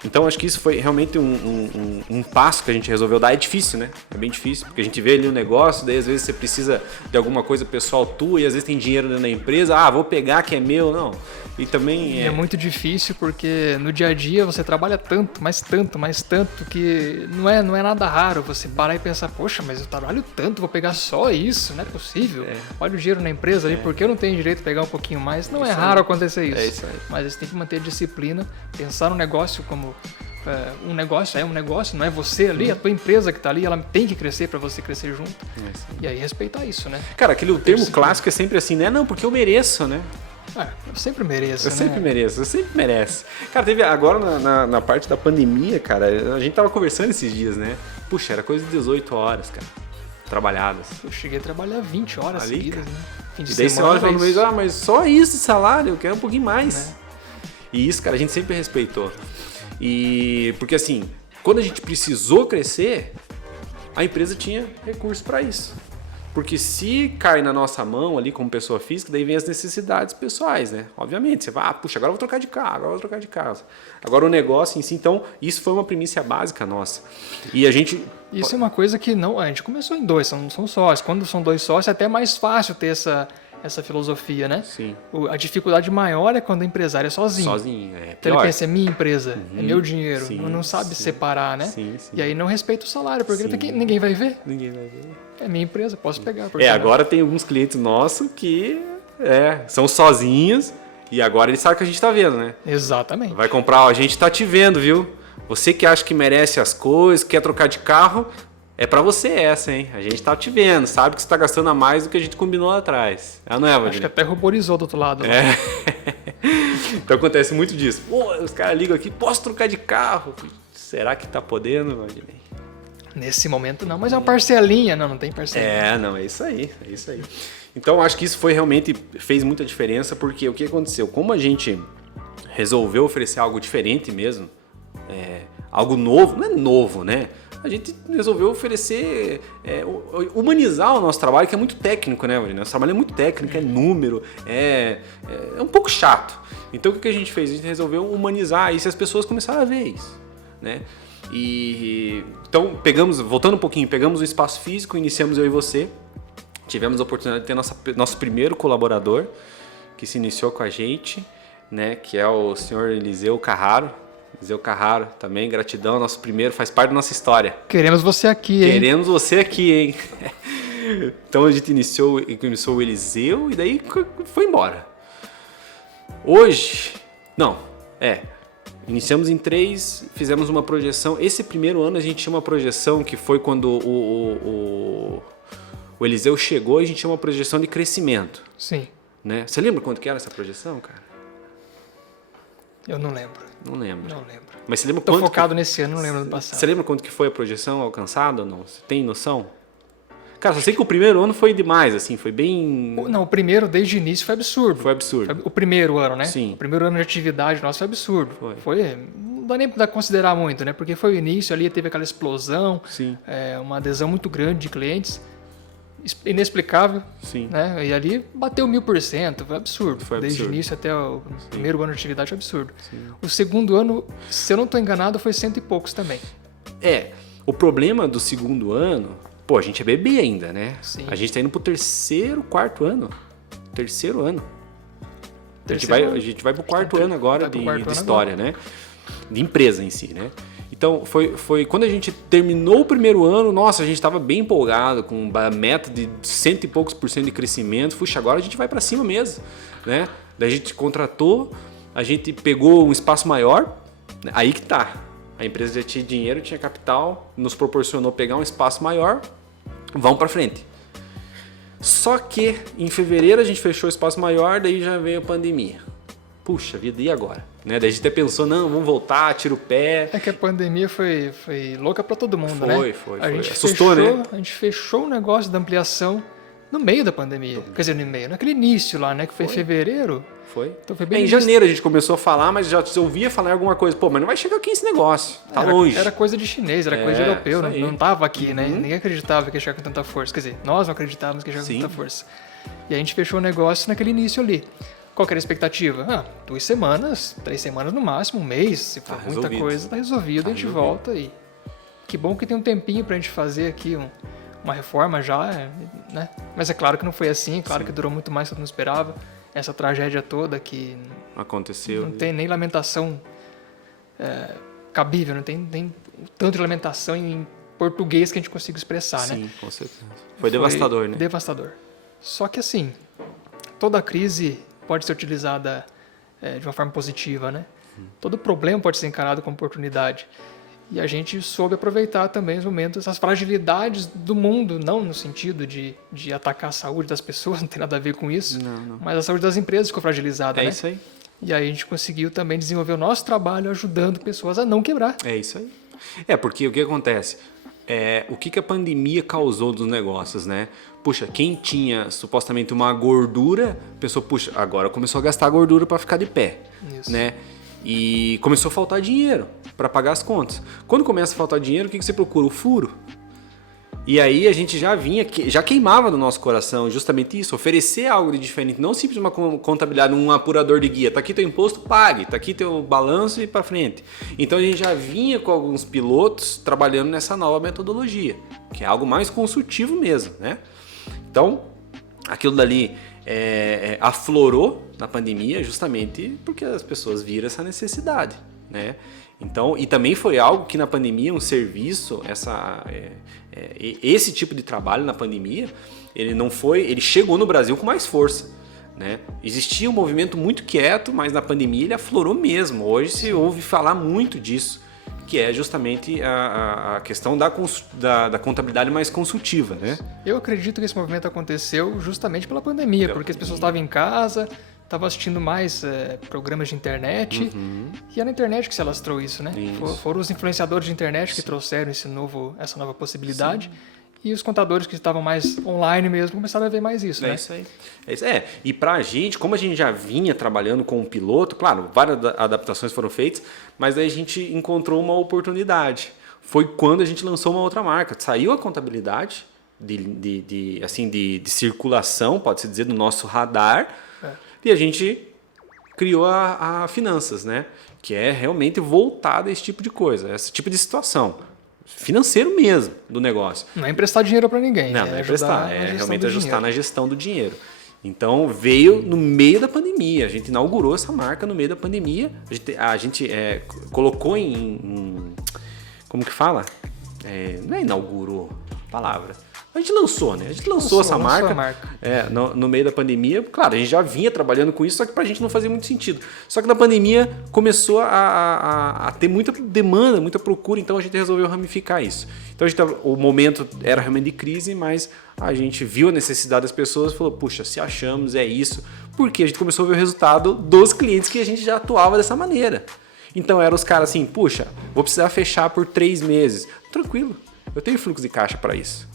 Então acho que isso foi realmente um passo que a gente resolveu dar. É difícil, né? É bem difícil, porque a gente vê ali um negócio, daí às vezes você precisa de alguma coisa pessoal tua e às vezes tem dinheiro dentro da empresa, vou pegar que é meu, não. E também é muito difícil porque no dia a dia você trabalha tanto, mais tanto que não é nada raro você parar e pensar, poxa, mas eu trabalho tanto, vou pegar só isso, não é possível. Olha o dinheiro na empresa ali, porque eu não tenho direito de pegar um pouquinho mais. Não é raro acontecer isso. É isso aí. Mas você tem que manter disciplina, pensar no negócio como um negócio, não é você ali, a tua empresa que tá ali, ela tem que crescer para você crescer junto. E aí respeitar isso, né? Cara, aquele termo clássico é sempre assim, né? Não, porque eu mereço, né? Eu sempre mereço, Eu sempre mereço. Cara, teve agora na parte da pandemia, cara, a gente tava conversando esses dias, né? Puxa, era coisa de 18 horas, cara, trabalhadas. Eu cheguei a trabalhar 20 horas ali, seguidas, cara. Né? Fim de e daí semana, você olha no mês, mas só isso de salário, eu quero um pouquinho mais. E isso, cara, a gente sempre respeitou. E porque assim, quando a gente precisou crescer, a empresa tinha recurso para isso. Porque se cai na nossa mão ali como pessoa física, daí vem as necessidades pessoais, né? Obviamente, você vai, puxa, agora eu vou trocar de carro, agora eu vou trocar de casa. Agora o negócio em si, então, isso foi uma premissa básica nossa. E a gente... Isso é uma coisa que a gente começou em dois, são sócios. Quando são dois sócios, é até mais fácil ter essa filosofia, né? Sim. A dificuldade maior é quando o empresário é sozinho. Então ele pensa, é minha empresa, é meu dinheiro, não sabe separar, né? Sim. E aí não respeita o salário, porque ninguém vai ver. Ninguém vai ver. É minha empresa, posso pegar. Agora tem alguns clientes nossos que são sozinhos e agora eles sabem que a gente tá vendo, né? Exatamente. Vai comprar, a gente tá te vendo, viu? Você que acha que merece as coisas, quer trocar de carro, é pra você essa, hein? A gente tá te vendo, sabe que você tá gastando a mais do que a gente combinou lá atrás. Não é, Valdinei? Acho que até ruborizou do outro lado. Então acontece muito disso. Pô, os caras ligam aqui, posso trocar de carro? Será que tá podendo, Valdinei? Nesse momento não, mas é uma parcelinha. Não tem parcelinha. É isso aí. Então acho que isso fez muita diferença, porque o que aconteceu? Como a gente resolveu oferecer algo diferente mesmo, algo novo, não é novo, né? A gente resolveu oferecer, humanizar o nosso trabalho, que é muito técnico, né, Valdinei? Nosso trabalho é muito técnico, é número, é um pouco chato. Então o que a gente fez? A gente resolveu humanizar isso e as pessoas começaram a ver isso, né? Então, voltando um pouquinho, pegamos o espaço físico, iniciamos eu e você, tivemos a oportunidade de ter nosso primeiro colaborador, que se iniciou com a gente, né, que é o senhor Eliseu Carraro. Eliseu Carraro, também, gratidão, nosso primeiro, faz parte da nossa história. Queremos você aqui, hein? Então a gente iniciou o Eliseu e daí foi embora. Hoje, iniciamos em 3, fizemos uma projeção. Esse primeiro ano a gente tinha uma projeção que foi quando o Eliseu chegou, a gente tinha uma projeção de crescimento. Sim. Né? Você lembra quanto que era essa projeção, cara? Eu não lembro. Não lembro. Mas você lembra quanto? Tô focado nesse ano, não lembro do passado. Você lembra quanto que foi a projeção alcançada ou não? Você tem noção? Cara, só sei que o primeiro ano foi demais, assim, foi bem... Não, o primeiro desde o início foi absurdo. Foi absurdo. O primeiro ano, né? Sim. O primeiro ano de atividade nosso foi absurdo. Não dá nem pra considerar muito, né? Porque foi o início ali, teve aquela explosão, uma adesão muito grande de clientes, inexplicável. Sim. Né? E ali bateu 1000%, foi absurdo. Desde o início até o primeiro ano de atividade, foi absurdo. Sim. O segundo ano, se eu não estou enganado, foi 100 e poucos também. O problema do segundo ano, a gente é bebê ainda, né? Sim. A gente tá indo pro quarto ano. Terceiro ano. A gente vai pro quarto ano agora de história, agora, né? De empresa em si, né? Então, foi quando a gente terminou o primeiro ano, nossa, a gente estava bem empolgado, com a meta de 100 e poucos % de crescimento. Puxa, agora a gente vai para cima mesmo, né? Daí a gente contratou a gente pegou um espaço maior, né? Aí que tá. A empresa já tinha dinheiro, tinha capital, nos proporcionou pegar um espaço maior, vamos para frente. Só que em fevereiro a gente fechou o espaço maior, daí já veio a pandemia. Puxa vida, e agora? Né? Daí a gente até pensou, não, vamos voltar, tira o pé. É que a pandemia foi louca para todo mundo, né? Foi. A gente assustou, fechou, né? A gente fechou o negócio da ampliação no meio da pandemia. Quer dizer, no meio, naquele início lá, né? Que foi em fevereiro. Foi. Então foi bem Em janeiro a gente começou a falar, mas já se ouvia falar alguma coisa. Pô, mas não vai chegar aqui esse negócio. Tá longe. Era coisa de chinês, era coisa de europeu, não tava aqui, né? Uhum. Ninguém acreditava que ia chegar com tanta força. Quer dizer, nós não acreditávamos que ia chegar com tanta força. E a gente fechou o negócio naquele início ali. Qual que era a expectativa? 2 semanas, 3 semanas no máximo, um mês. Se for muita coisa, tá resolvido, a gente volta aí. Que bom que tem um tempinho pra gente fazer aqui uma reforma já, né? Mas é claro que não foi assim, claro que durou muito mais do que eu não esperava. Essa tragédia toda que aconteceu. Não tem nem lamentação cabível, não tem tanto de lamentação em português que a gente consiga expressar, né? Sim, com certeza. Foi devastador, né? Devastador. Só que assim, toda crise pode ser utilizada de uma forma positiva, né? Todo problema pode ser encarado como oportunidade. E a gente soube aproveitar também os momentos, as fragilidades do mundo, não no sentido de atacar a saúde das pessoas, não tem nada a ver com isso, não. mas a saúde das empresas ficou fragilizada, né? É isso aí. E aí a gente conseguiu também desenvolver o nosso trabalho ajudando pessoas a não quebrar. É isso aí. Porque o que acontece? O que a pandemia causou dos negócios, né? Puxa, quem tinha supostamente uma gordura, pensou, puxa, agora começou a gastar gordura para ficar de pé, né? E começou a faltar dinheiro para pagar as contas. Quando começa a faltar dinheiro, o que você procura? O furo. E aí a gente já queimava no nosso coração justamente isso, oferecer algo de diferente, não simplesmente uma contabilidade, um apurador de guia. Tá aqui teu imposto, pague. Tá aqui teu balanço e para frente. Então a gente já vinha com alguns pilotos trabalhando nessa nova metodologia, que é algo mais consultivo mesmo, né? Então, aquilo dali aflorou na pandemia justamente porque as pessoas viram essa necessidade, né? Então, e também foi algo que na pandemia, um serviço, esse tipo de trabalho na pandemia, ele chegou no Brasil com mais força, né? Existia um movimento muito quieto, mas na pandemia ele aflorou mesmo. Hoje se ouve falar muito disso, que é justamente a questão da contabilidade mais consultiva, né? Eu acredito que esse movimento aconteceu justamente pela pandemia, porque as pessoas estavam em casa, estavam assistindo mais programas de internet, e é na internet que se alastrou isso, né? Foram os influenciadores de internet que trouxeram essa nova possibilidade. E os contadores que estavam mais online mesmo começaram a ver mais isso, né? Isso aí. E pra gente, como a gente já vinha trabalhando com o piloto, claro, várias adaptações foram feitas, mas aí a gente encontrou uma oportunidade. Foi quando a gente lançou uma outra marca. Saiu a contabilidade de circulação, pode-se dizer, do nosso radar, e a gente criou a Finanças, né? Que é realmente voltada a esse tipo de coisa, a esse tipo de situação. Financeiro mesmo do negócio. Não é emprestar dinheiro para ninguém. Não é emprestar, realmente ajustar na gestão do dinheiro. Então veio no meio da pandemia, a gente inaugurou essa marca no meio da pandemia, a gente colocou como que fala? Não é inaugurou a palavra. A gente lançou, né? A gente lançou essa marca. No meio da pandemia. Claro, a gente já vinha trabalhando com isso, só que pra gente não fazia muito sentido. Só que na pandemia começou a ter muita demanda, muita procura, então a gente resolveu ramificar isso. Então o momento era realmente de crise, mas a gente viu a necessidade das pessoas e falou, puxa, se achamos, é isso. Porque a gente começou a ver o resultado dos clientes que a gente já atuava dessa maneira. Então eram os caras assim, puxa, vou precisar fechar por 3 meses. Tranquilo, eu tenho fluxo de caixa para isso.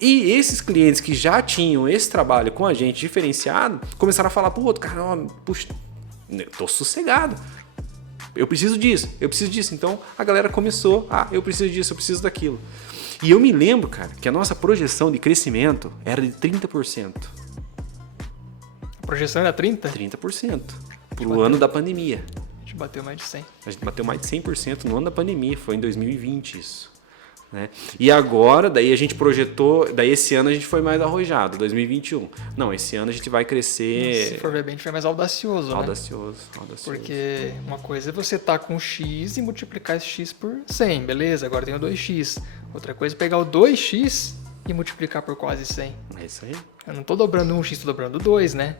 E esses clientes que já tinham esse trabalho com a gente diferenciado, começaram a falar pro outro, cara, puxa, eu tô sossegado. Eu preciso disso. Então a galera começou, eu preciso disso, eu preciso daquilo. E eu me lembro, cara, que a nossa projeção de crescimento era de 30%. A projeção era 30%? 30%. Pro ano da pandemia. A gente bateu mais de 100%. A gente bateu mais de 100% no ano da pandemia, foi em 2020 isso. Né? E agora, daí a gente projetou, daí esse ano a gente foi mais arrojado, 2021. Não, esse ano a gente vai crescer... Se for ver bem, a gente foi mais audacioso, Audacioso. Porque uma coisa é você estar com X e multiplicar esse X por 100, beleza, agora tem o 2X. Outra coisa é pegar o 2X e multiplicar por quase 100. É isso aí. Eu não estou dobrando 1X, estou dobrando 2, né?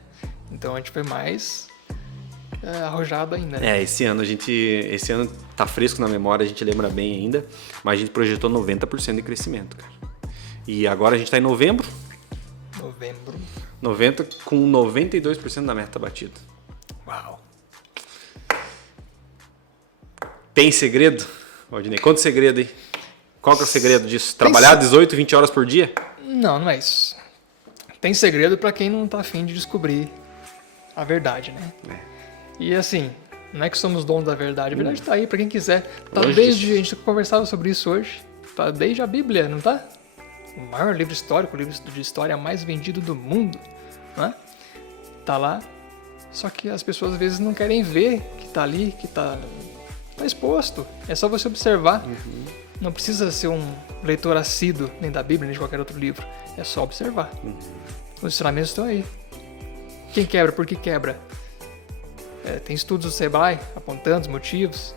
Então a gente foi mais arrojado ainda, né? Esse ano tá fresco na memória, a gente lembra bem ainda, mas a gente projetou 90% de crescimento, cara. E agora a gente tá em novembro. 90 com 92% da meta batida. Uau. Tem segredo? Valdinei, conta o segredo aí. Qual que é o segredo disso? Trabalhar 18, 20 horas por dia? Não é isso. Tem segredo pra quem não tá afim de descobrir a verdade, né? E assim, não é que somos donos da verdade. A verdade tá aí pra quem quiser. Tá desde, a gente conversava sobre isso hoje. Tá desde a Bíblia, não tá? O maior livro histórico, o livro de história mais vendido do mundo, né? Tá lá. Só que as pessoas às vezes não querem ver que tá ali, que tá exposto. É só você observar. Não precisa ser um leitor assíduo nem da Bíblia, nem de qualquer outro livro. É só observar. Os ensinamentos estão aí. Quem quebra? Por que quebra? Tem estudos do Sebrae apontando os motivos.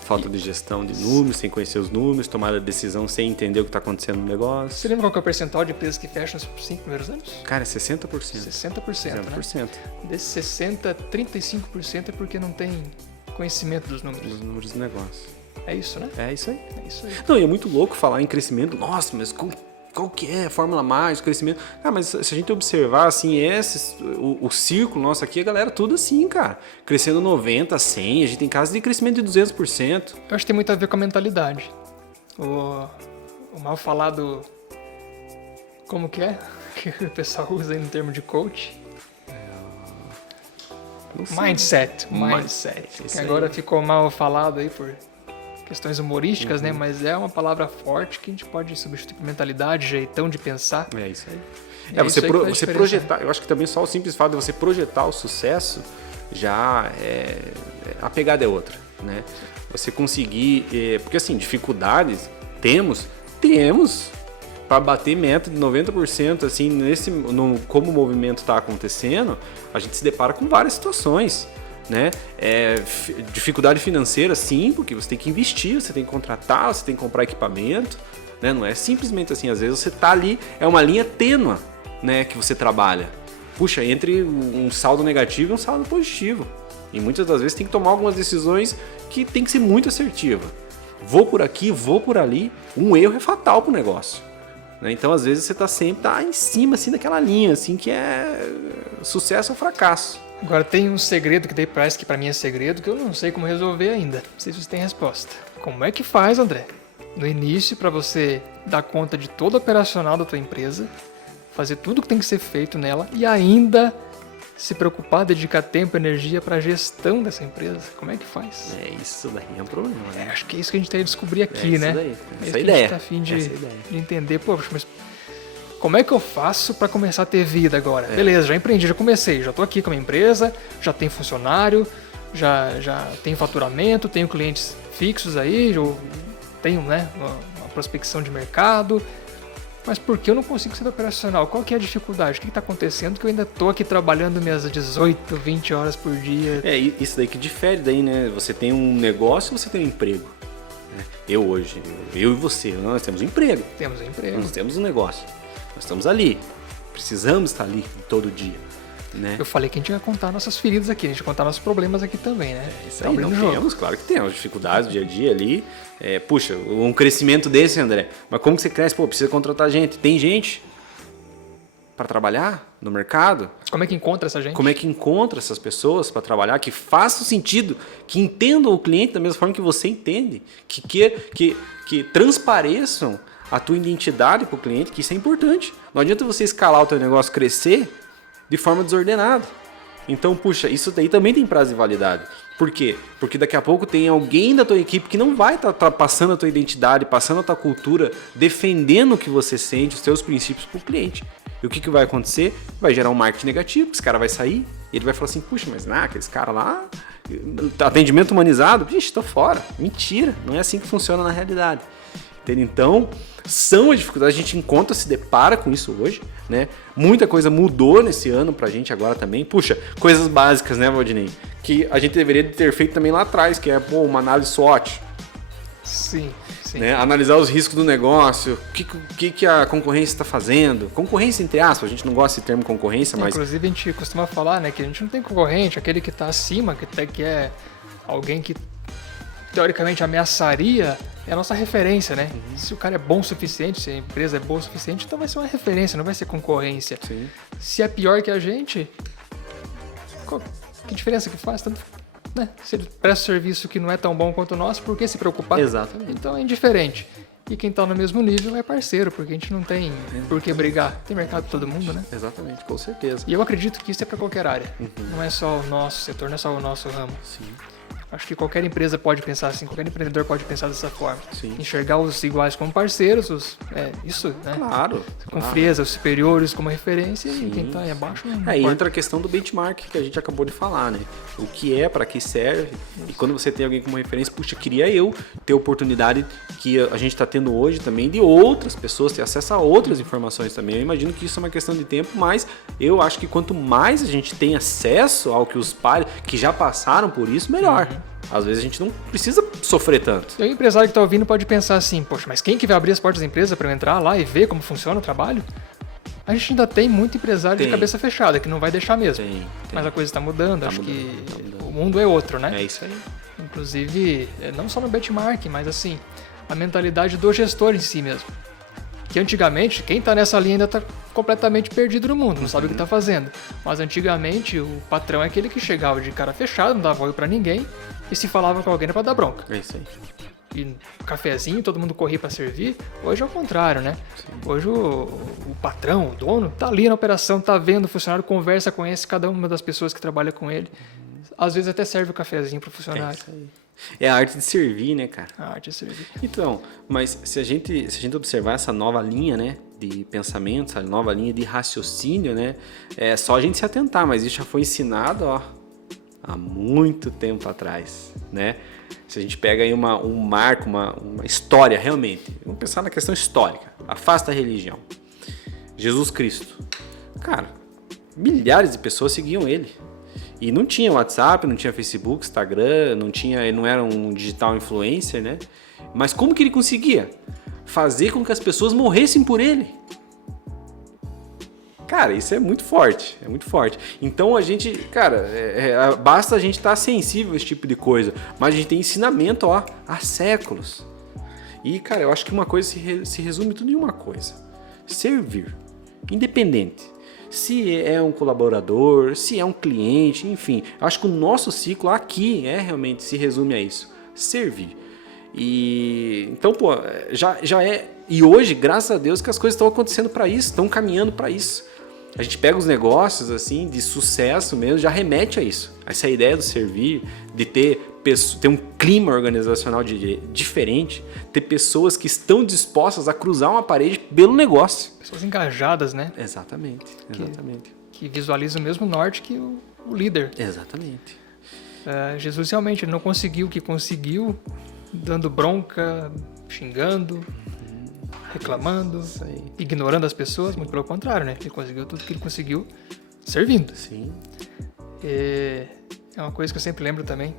Falta de gestão de números, sem conhecer os números, tomar a decisão sem entender o que está acontecendo no negócio. Você lembra qual que é o percentual de empresas que fecham nos 5 primeiros anos? Cara, é 60%. 60%, né? 60%. Desses 60%, 35% é porque não tem conhecimento dos números. Os números do negócio. É isso, né? É isso aí. É isso aí. Não, e é muito louco falar em crescimento. Nossa, mas qual que é a Fórmula Mais, crescimento? Ah, mas se a gente observar, assim, o círculo nosso aqui, a galera tudo assim, cara. Crescendo 90%, 100%, a gente tem casos de crescimento de 200%. Eu acho que tem muito a ver com a mentalidade. O mal falado... Como que é? Que o pessoal usa aí no termo de coach. Mindset. Que agora ficou mal falado aí por questões humorísticas, né? Mas é uma palavra forte que a gente pode substituir por mentalidade, jeitão de pensar. É isso aí. Você projetar, eu acho que também só o simples fato de você projetar o sucesso já a pegada é outra, né? Você conseguir, porque assim, dificuldades temos para bater meta de 90%, assim, como o movimento está acontecendo, a gente se depara com várias situações, né? Dificuldade financeira, sim, porque você tem que investir, você tem que contratar, você tem que comprar equipamento, né? Não é simplesmente assim, às vezes você tá ali, é uma linha tênue, né, que você trabalha. Puxa, entre um saldo negativo e um saldo positivo. E muitas das vezes tem que tomar algumas decisões que tem que ser muito assertiva. Vou por aqui, vou por ali, um erro é fatal pro negócio. Então, às vezes, você tá sempre em cima assim, daquela linha, assim, que é sucesso ou fracasso. Agora, tem um segredo que daí parece que para mim é segredo, que eu não sei como resolver ainda. Não sei se você tem resposta. Como é que faz, André? No início, para você dar conta de todo o operacional da tua empresa, fazer tudo que tem que ser feito nela e ainda se preocupar, dedicar tempo e energia para a gestão dessa empresa. Como é que faz? Isso daí é um problema, né? Acho que é isso que a gente tem que descobrir aqui, né? Daí. Essa ideia. A gente tá afim de entender, poxa, mas como é que eu faço para começar a ter vida agora? Beleza, já empreendi, já comecei, já estou aqui com a minha empresa, já tenho funcionário, já tenho faturamento, tenho clientes fixos aí, eu tenho, né, uma prospecção de mercado. Mas por que eu não consigo ser operacional? Qual que é a dificuldade? O que está acontecendo que eu ainda estou aqui trabalhando minhas 18, 20 horas por dia? Isso daí que difere daí, né? Você tem um negócio e você tem um emprego. Eu e você, nós temos um emprego. Temos um emprego. Nós temos um negócio. Nós estamos ali. Precisamos estar ali todo dia. Né? Eu falei que a gente ia contar nossas feridas aqui, a gente ia contar nossos problemas aqui também, né? Isso aí, não temos, claro que temos. Dificuldades do dia a dia ali. Puxa, um crescimento desse, André. Mas como que você cresce? Pô, precisa contratar gente. Tem gente para trabalhar no mercado? Como é que encontra essa gente? Como é que encontra essas pessoas para trabalhar, que façam sentido, que entendam o cliente da mesma forma que você entende, que transpareçam a tua identidade para o cliente, que isso é importante. Não adianta você escalar o teu negócio, crescer de forma desordenada. Então, puxa, isso daí também tem prazo de validade. Por quê? Porque daqui a pouco tem alguém da tua equipe que não vai estar passando a tua identidade, passando a tua cultura, defendendo o que você sente, os teus princípios para o cliente. E o que vai acontecer? Vai gerar um marketing negativo, esse cara vai sair e ele vai falar assim, puxa, mas aqueles caras lá, atendimento humanizado, vixe, tô fora. Mentira, não é assim que funciona na realidade. Então, são as dificuldades, a gente encontra, se depara com isso hoje, né? Muita coisa mudou nesse ano pra gente agora também. Puxa, coisas básicas, né, Valdinei? Que a gente deveria ter feito também lá atrás, que é uma análise SWOT. Sim. né? Analisar os riscos do negócio, o que a concorrência está fazendo. Concorrência, entre aspas, a gente não gosta desse termo concorrência, mas... Inclusive, a gente costuma falar, né, que a gente não tem concorrente, aquele que está acima, que é alguém que teoricamente ameaçaria, é a nossa referência, né? Se o cara é bom o suficiente, se a empresa é boa o suficiente, então vai ser uma referência, não vai ser concorrência. Sim. Se é pior que a gente, que diferença que faz? Tanto, né? Se ele presta serviço que não é tão bom quanto o nosso, por que se preocupar? Exatamente. Então é indiferente. E quem está no mesmo nível é parceiro, porque a gente não tem por que brigar. Tem mercado para todo mundo, né? Exatamente, com certeza. E eu acredito que isso é para qualquer área. Não é só o nosso setor, não é só o nosso ramo. Sim. Acho que qualquer empresa pode pensar assim, qualquer empreendedor pode pensar dessa forma. Sim. Enxergar os iguais como parceiros, isso, né? Claro. Com frieza, os superiores como referência Sim. e quem está aí abaixo não E importa. entra a questão do benchmark que a gente acabou de falar, né? O que é, para que serve. E quando você tem alguém como referência, puxa, queria eu ter a oportunidade que a gente está tendo hoje também de outras pessoas ter acesso a outras informações também. Eu imagino que isso é uma questão de tempo, mas eu acho que quanto mais a gente tem acesso ao que os pares que já passaram por isso, melhor. Às vezes a gente não precisa sofrer tanto. E o empresário que está ouvindo pode pensar assim, poxa, mas quem que vai abrir as portas da empresa para eu entrar lá e ver como funciona o trabalho? A gente ainda tem muito empresário de cabeça fechada, que não vai deixar mesmo. Tem. Mas a coisa está mudando, acho que mudando. o mundo é outro, né? É isso aí. Inclusive, não só no benchmark, mas assim, a mentalidade do gestor em si mesmo. Que antigamente, quem está nessa linha ainda está completamente perdido no mundo, não sabe o que está fazendo. Mas antigamente, o patrão é aquele que chegava de cara fechada, não dava oi para ninguém, e se falava com alguém era para dar bronca. É isso aí. E cafezinho, todo mundo corria para servir. Hoje é o contrário, né? Hoje o patrão, o dono, tá ali na operação, tá vendo o funcionário, conversa, conhece cada uma das pessoas que trabalha com ele. Às vezes até serve o cafezinho pro funcionário. É isso aí. É a arte de servir, né, cara? A arte de servir. Então, mas se a gente observar essa nova linha, né, de pensamento, essa nova linha de raciocínio, né, é só a gente se atentar, mas isso já foi ensinado, ó, há muito tempo atrás, né? Se a gente pega aí um marco, uma história realmente, vamos pensar na questão histórica, afasta a religião. Jesus Cristo, cara, milhares de pessoas seguiam ele. E não tinha WhatsApp, não tinha Facebook, Instagram, ele não era um digital influencer, né? Mas como que ele conseguia fazer com que as pessoas morressem por ele? Cara, isso é muito forte, é muito forte. Então a gente, cara, basta a gente estar sensível a esse tipo de coisa, mas a gente tem ensinamento, ó, há séculos. E, cara, eu acho que uma coisa se resume tudo em uma coisa: servir, independente. Se é um colaborador, se é um cliente, enfim. Acho que o nosso ciclo aqui realmente se resume a isso: servir. E então, pô, já é. E hoje, graças a Deus, que as coisas estão acontecendo para isso, estão caminhando para isso. A gente pega os negócios assim de sucesso mesmo, já remete a isso. Essa ideia do servir, de ter um clima organizacional diferente, ter pessoas que estão dispostas a cruzar uma parede pelo negócio. Pessoas engajadas, né? Exatamente. Que visualizam o mesmo norte que o líder. Exatamente. Jesus realmente não conseguiu o que conseguiu, dando bronca, xingando, reclamando, ignorando as pessoas, muito pelo contrário, né? Ele conseguiu tudo que ele conseguiu servindo. Sim. É uma coisa que eu sempre lembro também.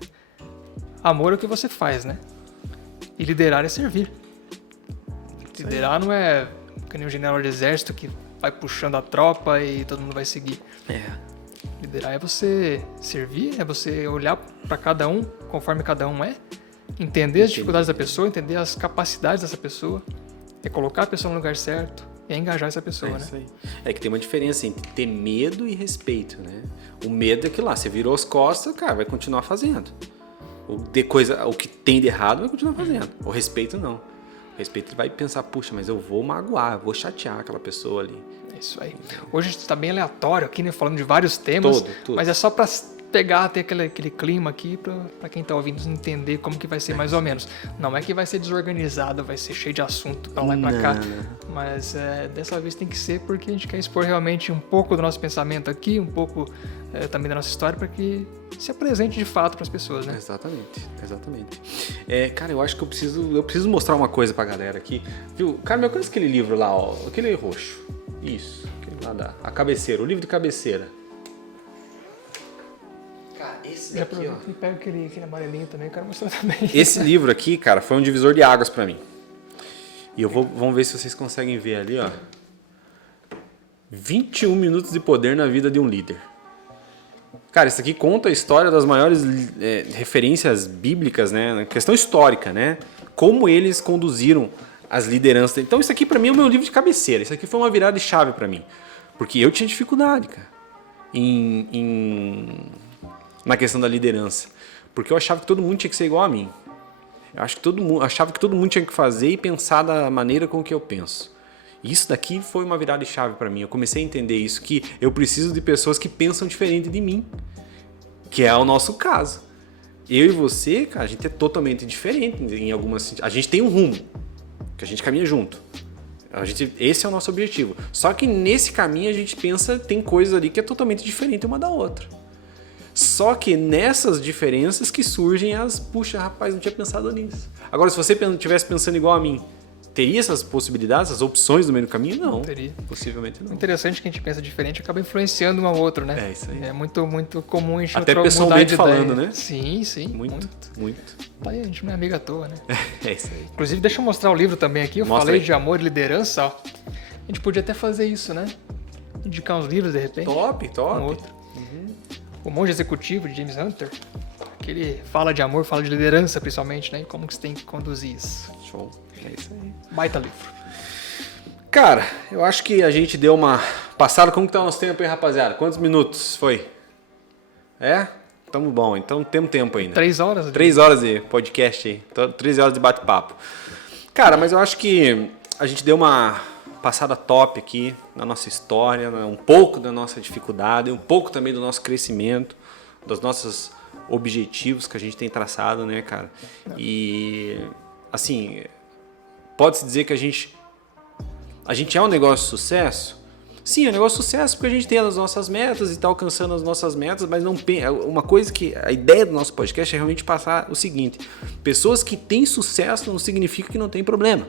Amor é o que você faz, né? E liderar é servir. Liderar não é que nem um general de exército que vai puxando a tropa e todo mundo vai seguir. Liderar é você servir, é você olhar para cada um conforme cada um é, entender as dificuldades da pessoa, entender as capacidades dessa pessoa, é colocar a pessoa no lugar certo, é engajar essa pessoa, né? Isso aí. É que tem uma diferença entre ter medo e respeito, né? O medo é que lá, você virou as costas, cara, vai continuar fazendo. O que tem de errado vai continuar fazendo. O respeito não. O respeito ele vai pensar, puxa, mas eu vou magoar, eu vou chatear aquela pessoa ali. É isso aí. Hoje a gente tá bem aleatório aqui, né? Falando de vários temas. Tudo. Mas é só pra pegar, ter aquele clima aqui pra quem tá ouvindo entender como que vai ser mais ou menos. Não é que vai ser desorganizado, vai ser cheio de assunto pra lá e pra cá. Mas dessa vez tem que ser porque a gente quer expor realmente um pouco do nosso pensamento aqui, um pouco também da nossa história, para que se apresente de fato para as pessoas, né? Exatamente. Cara, eu acho que eu preciso mostrar uma coisa pra galera aqui. Viu? Cara, me alcança aquele livro lá, ó, aquele roxo. Isso, aquele lá a cabeceira, o livro de cabeceira. Cara, esse daqui, ó. E pega aquele amarelinho também, eu quero mostrar também. Esse livro aqui, cara, foi um divisor de águas pra mim. E vamos ver se vocês conseguem ver ali, ó. 21 minutos de poder na vida de um líder. Cara, isso aqui conta a história das maiores referências bíblicas, né? Questão histórica, né? Como eles conduziram as lideranças. Então isso aqui para mim é o meu livro de cabeceira. Isso aqui foi uma virada de chave para mim. Porque eu tinha dificuldade, cara, na questão da liderança. Porque eu achava que todo mundo tinha que ser igual a mim. Eu achava que todo mundo tinha que fazer e pensar da maneira com que eu penso. Isso daqui foi uma virada de chave para mim. Eu comecei a entender isso, que eu preciso de pessoas que pensam diferente de mim. Que é o nosso caso. Eu e você, cara, a gente é totalmente diferente em algumas... A gente tem um rumo, que a gente caminha junto. Esse é o nosso objetivo. Só que nesse caminho a gente pensa, tem coisas ali que é totalmente diferente uma da outra. Só que nessas diferenças que surgem puxa, rapaz, não tinha pensado nisso. Agora, se você estivesse pensando igual a mim, teria essas possibilidades, essas opções no meio do caminho? Não. Teria. Possivelmente não. O interessante é que a gente pensa diferente acaba influenciando um ao outro, né? É isso aí. É muito, muito comum a gente até pessoalmente falando, né? Sim. Muito. Tá aí, a gente não é amigo à toa, né? É isso aí. Inclusive, deixa eu mostrar o livro também aqui. Eu falei de amor e liderança, ó. A gente podia até fazer isso, né? Indicar uns livros, de repente. Top. Um outro. O Monge Executivo, de James Hunter. Que ele fala de amor, fala de liderança, principalmente, né? E como que você tem que conduzir isso. Show. É isso aí. Baita livro. Cara, eu acho que a gente deu uma passada. Como que tá o nosso tempo aí, rapaziada? Quantos minutos foi? Tamo bom. Então temos tempo ainda. 3 horas? 3 horas de podcast aí. 3 horas de bate-papo. Cara, mas eu acho que a gente deu uma passada top aqui na nossa história, um pouco da nossa dificuldade, um pouco também do nosso crescimento, dos nossos objetivos que a gente tem traçado, né, cara? E, assim, pode-se dizer que a gente é um negócio de sucesso? Sim, é um negócio de sucesso porque a gente tem as nossas metas e está alcançando as nossas metas, mas não uma coisa que a ideia do nosso podcast é realmente passar o seguinte: pessoas que têm sucesso não significa que não tem problema.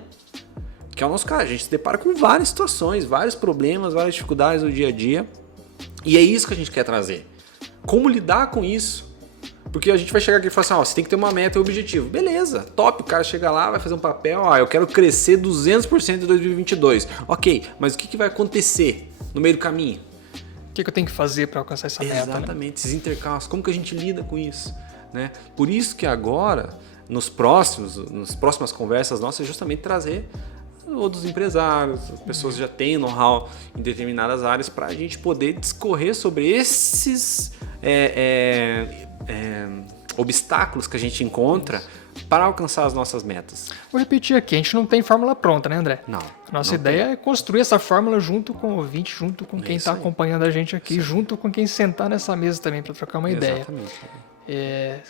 Que é o nosso caso, a gente se depara com várias situações, vários problemas, várias dificuldades no dia a dia, e é isso que a gente quer trazer. Como lidar com isso? Porque a gente vai chegar aqui e falar assim, você tem que ter uma meta e um objetivo. Beleza, top, o cara chega lá, vai fazer um papel, eu quero crescer 200% em 2022. Ok, mas o que vai acontecer no meio do caminho? O que eu tenho que fazer para alcançar essa meta? Exatamente, esses intercalços, como que a gente lida com isso? Né? Por isso que agora, nas próximas conversas nossas, é justamente trazer outros empresários, pessoas que já têm know-how em determinadas áreas, para a gente poder discorrer sobre esses obstáculos que a gente encontra para alcançar as nossas metas. Vou repetir aqui, a gente não tem fórmula pronta, né, André? Não. Nossa ideia é construir essa fórmula junto com o ouvinte, junto com quem está acompanhando a gente aqui, junto com quem sentar nessa mesa também para trocar uma ideia. Exatamente.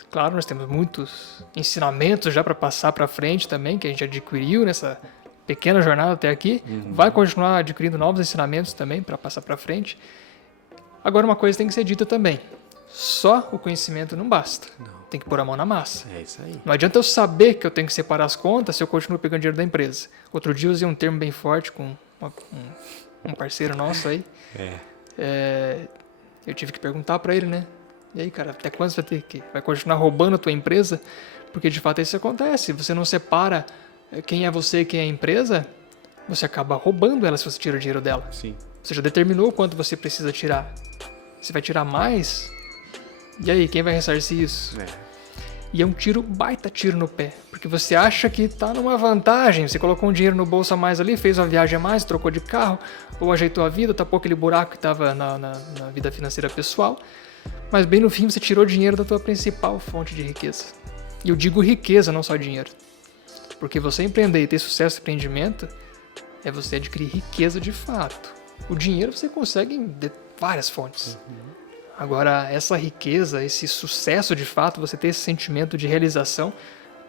Claro, nós temos muitos ensinamentos já para passar para frente também, que a gente adquiriu nessa pequena jornada até aqui. Vai continuar adquirindo novos ensinamentos também para passar para frente. Agora, uma coisa tem que ser dita também. Só o conhecimento não basta. Não. Tem que pôr a mão na massa. É isso aí. Não adianta eu saber que eu tenho que separar as contas se eu continuo pegando dinheiro da empresa. Outro dia eu usei um termo bem forte com um parceiro nosso aí. Eu tive que perguntar para ele, né? E aí, cara, até quando você vai continuar roubando a tua empresa? Porque de fato isso acontece. Você não separa quem é você e quem é a empresa, você acaba roubando ela se você tira o dinheiro dela. Sim. Você já determinou quanto você precisa tirar. Você vai tirar mais? E aí, quem vai ressarcir isso? E é um baita tiro no pé. Porque você acha que tá numa vantagem. Você colocou um dinheiro no bolso a mais ali, fez uma viagem a mais, trocou de carro, ou ajeitou a vida, tapou aquele buraco que estava na vida financeira pessoal. Mas bem no fim você tirou dinheiro da tua principal fonte de riqueza. E eu digo riqueza, não só dinheiro. Porque você empreender e ter sucesso no empreendimento é você adquirir riqueza de fato. O dinheiro você consegue de várias fontes. Agora, essa riqueza, esse sucesso de fato, você ter esse sentimento de realização,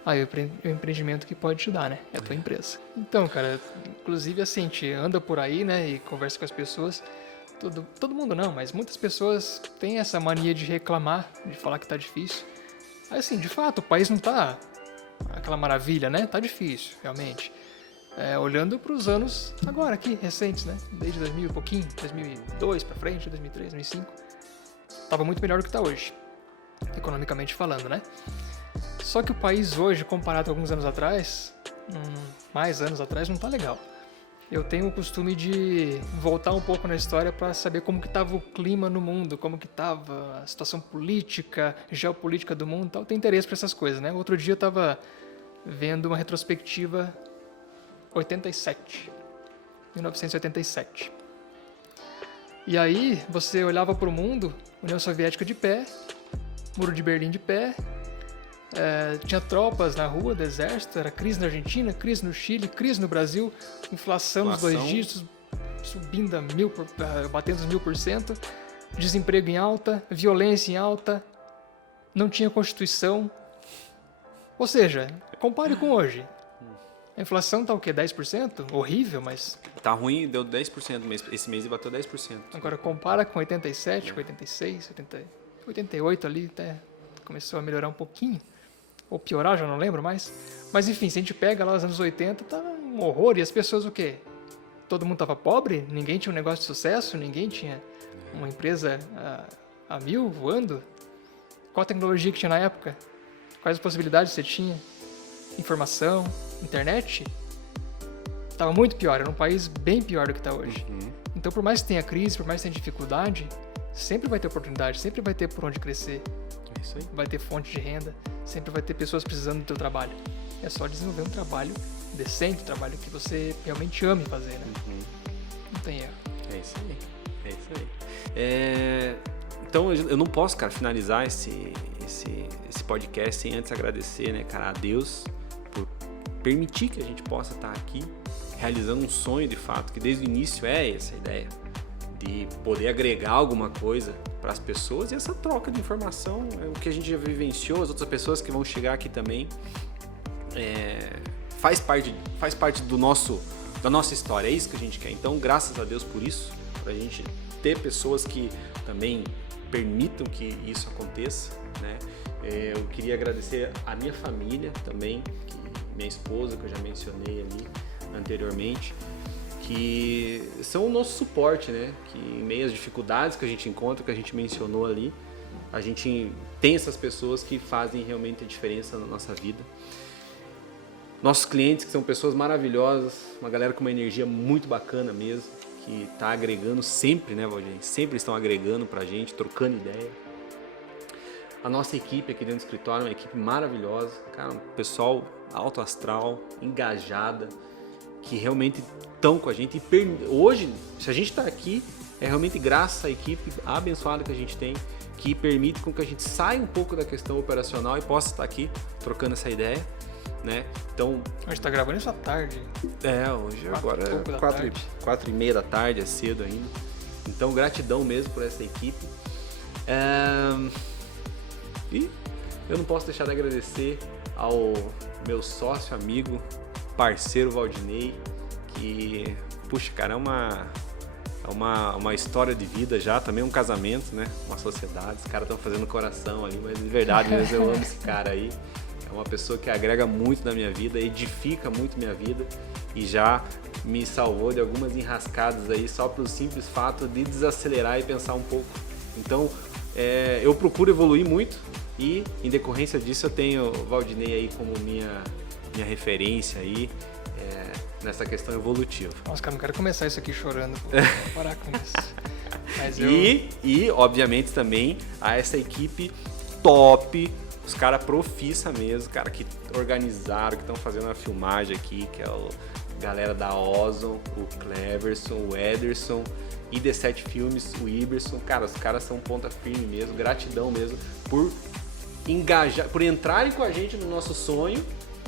aí é o empreendimento que pode te dar, né? É a tua empresa. Então, cara, inclusive assim, a gente anda por aí, né, e conversa com as pessoas. Todo mundo não, mas muitas pessoas têm essa mania de reclamar, de falar que tá difícil. Aí, assim, de fato, o país não tá aquela maravilha, né? Tá difícil, realmente. Olhando para os anos agora aqui, recentes, né? Desde 2000 e pouquinho, 2002 para frente, 2003, 2005. Tava muito melhor do que tá hoje, economicamente falando, né? Só que o país hoje, comparado a alguns anos atrás, mais anos atrás, não tá legal. Eu tenho o costume de voltar um pouco na história para saber como que estava o clima no mundo, como que estava a situação política, geopolítica do mundo e tal. Eu tenho interesse por essas coisas, né? Outro dia eu estava vendo uma retrospectiva 1987. E aí você olhava para o mundo, União Soviética de pé, Muro de Berlim de pé, tinha tropas na rua do exército, era crise na Argentina, crise no Chile, crise no Brasil, inflação nos 2 dígitos, subindo batendo os 1000%, desemprego em alta, violência em alta, não tinha Constituição. Ou seja, compare com hoje. A inflação tá o quê? 10%? Horrível, mas... Tá ruim, deu 10%, esse mês bateu 10%. Agora compara com 87, com 86, 88 ali, até começou a melhorar um pouquinho. Ou piorar, já não lembro mais. Mas enfim, se a gente pega lá os anos 80, tá um horror. E as pessoas o quê? Todo mundo tava pobre? Ninguém tinha um negócio de sucesso? Ninguém tinha uma empresa a 1000 voando? Qual a tecnologia que tinha na época? Quais as possibilidades você tinha? Informação, internet? Tava muito pior, era um país bem pior do que está hoje. Então, por mais que tenha crise, por mais que tenha dificuldade, sempre vai ter oportunidade, sempre vai ter por onde crescer. É isso aí. Vai ter fonte de renda, sempre vai ter pessoas precisando do teu trabalho. É só desenvolver um trabalho decente, um trabalho que você realmente ame fazer, né? Não tem erro. É isso aí. Então, eu não posso, cara, finalizar esse podcast sem antes agradecer, né, cara, a Deus por permitir que a gente possa estar aqui realizando um sonho, de fato, que desde o início é essa ideia de poder agregar alguma coisa para as pessoas, e essa troca de informação é o que a gente já vivenciou, as outras pessoas que vão chegar aqui também, faz parte da nossa história, é isso que a gente quer. Então, graças a Deus por isso, para a gente ter pessoas que também permitam que isso aconteça, né? Eu queria agradecer a minha família também, minha esposa, que eu já mencionei ali anteriormente, que são o nosso suporte, né? Que em meio às dificuldades que a gente encontra, que a gente mencionou ali, a gente tem essas pessoas que fazem realmente a diferença na nossa vida. Nossos clientes, que são pessoas maravilhosas, uma galera com uma energia muito bacana mesmo, que está agregando sempre, né, Valdir? Sempre estão agregando pra gente, trocando ideia. A nossa equipe aqui dentro do escritório é uma equipe maravilhosa, cara, um pessoal alto astral, engajada, que realmente estão com a gente. E hoje, se a gente está aqui, é realmente graças à equipe abençoada que a gente tem, que permite com que a gente saia um pouco da questão operacional e possa estar aqui trocando essa ideia, né? Então, a gente tá gravando isso à tarde. Hoje agora é 4h30 da tarde, é cedo ainda. Então, gratidão mesmo por essa equipe. E eu não posso deixar de agradecer ao meu sócio, amigo, parceiro Valdinei, que, puxa, cara, é uma história de vida já, também um casamento, né? Uma sociedade, os caras estão fazendo coração ali, mas de verdade mesmo eu amo esse cara aí. É uma pessoa que agrega muito na minha vida, edifica muito minha vida e já me salvou de algumas enrascadas aí só pelo simples fato de desacelerar e pensar um pouco. Então, eu procuro evoluir muito e, em decorrência disso, eu tenho o Valdinei aí como minha referência aí nessa questão evolutiva. Nossa, cara, não quero começar isso aqui chorando, pô. Vou parar com isso. Mas E, obviamente, também a essa equipe top, os caras profissa mesmo, cara, que organizaram, que estão fazendo a filmagem aqui, que é a galera da Ozon, o Cleverson, o Ederson e D7 Filmes, o Iberson. Cara, os caras são ponta firme mesmo, gratidão mesmo por engajar, por entrarem com a gente no nosso sonho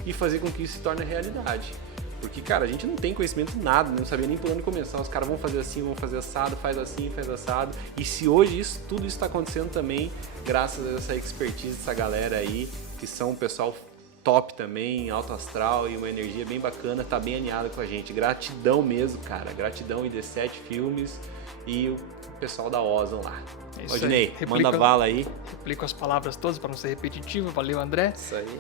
e fazer com que isso se torne realidade. Porque, cara, a gente não tem conhecimento de nada, não sabia nem por onde começar. Os caras vão fazer assim, vão fazer assado, faz assim, faz assado. E se hoje tudo isso está acontecendo também, graças a essa expertise dessa galera aí, que são um pessoal top também, alto astral e uma energia bem bacana, tá bem alinhada com a gente. Gratidão mesmo, cara. Gratidão e D7 Filmes e o pessoal da Ozon lá. Valdinei, manda bala aí. Replico as palavras todas para não ser repetitivo. Valeu, André. Isso aí.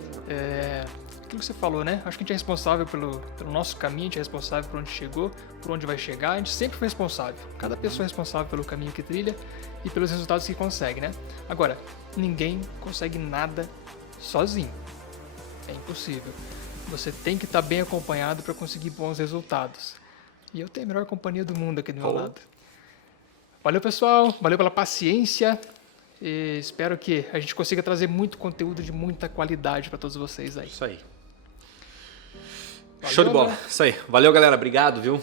Aquilo que você falou, né? Acho que a gente é responsável pelo nosso caminho, a gente é responsável por onde chegou, por onde vai chegar. A gente sempre foi responsável. Cada pessoa é responsável pelo caminho que trilha e pelos resultados que consegue, né? Agora, ninguém consegue nada sozinho. É impossível. Você tem que estar bem acompanhado para conseguir bons resultados. E eu tenho a melhor companhia do mundo aqui do meu lado. Valeu, pessoal. Valeu pela paciência. E espero que a gente consiga trazer muito conteúdo de muita qualidade para todos vocês aí. Isso aí. Valeu, Show de bola. André. Isso aí. Valeu, galera. Obrigado, viu?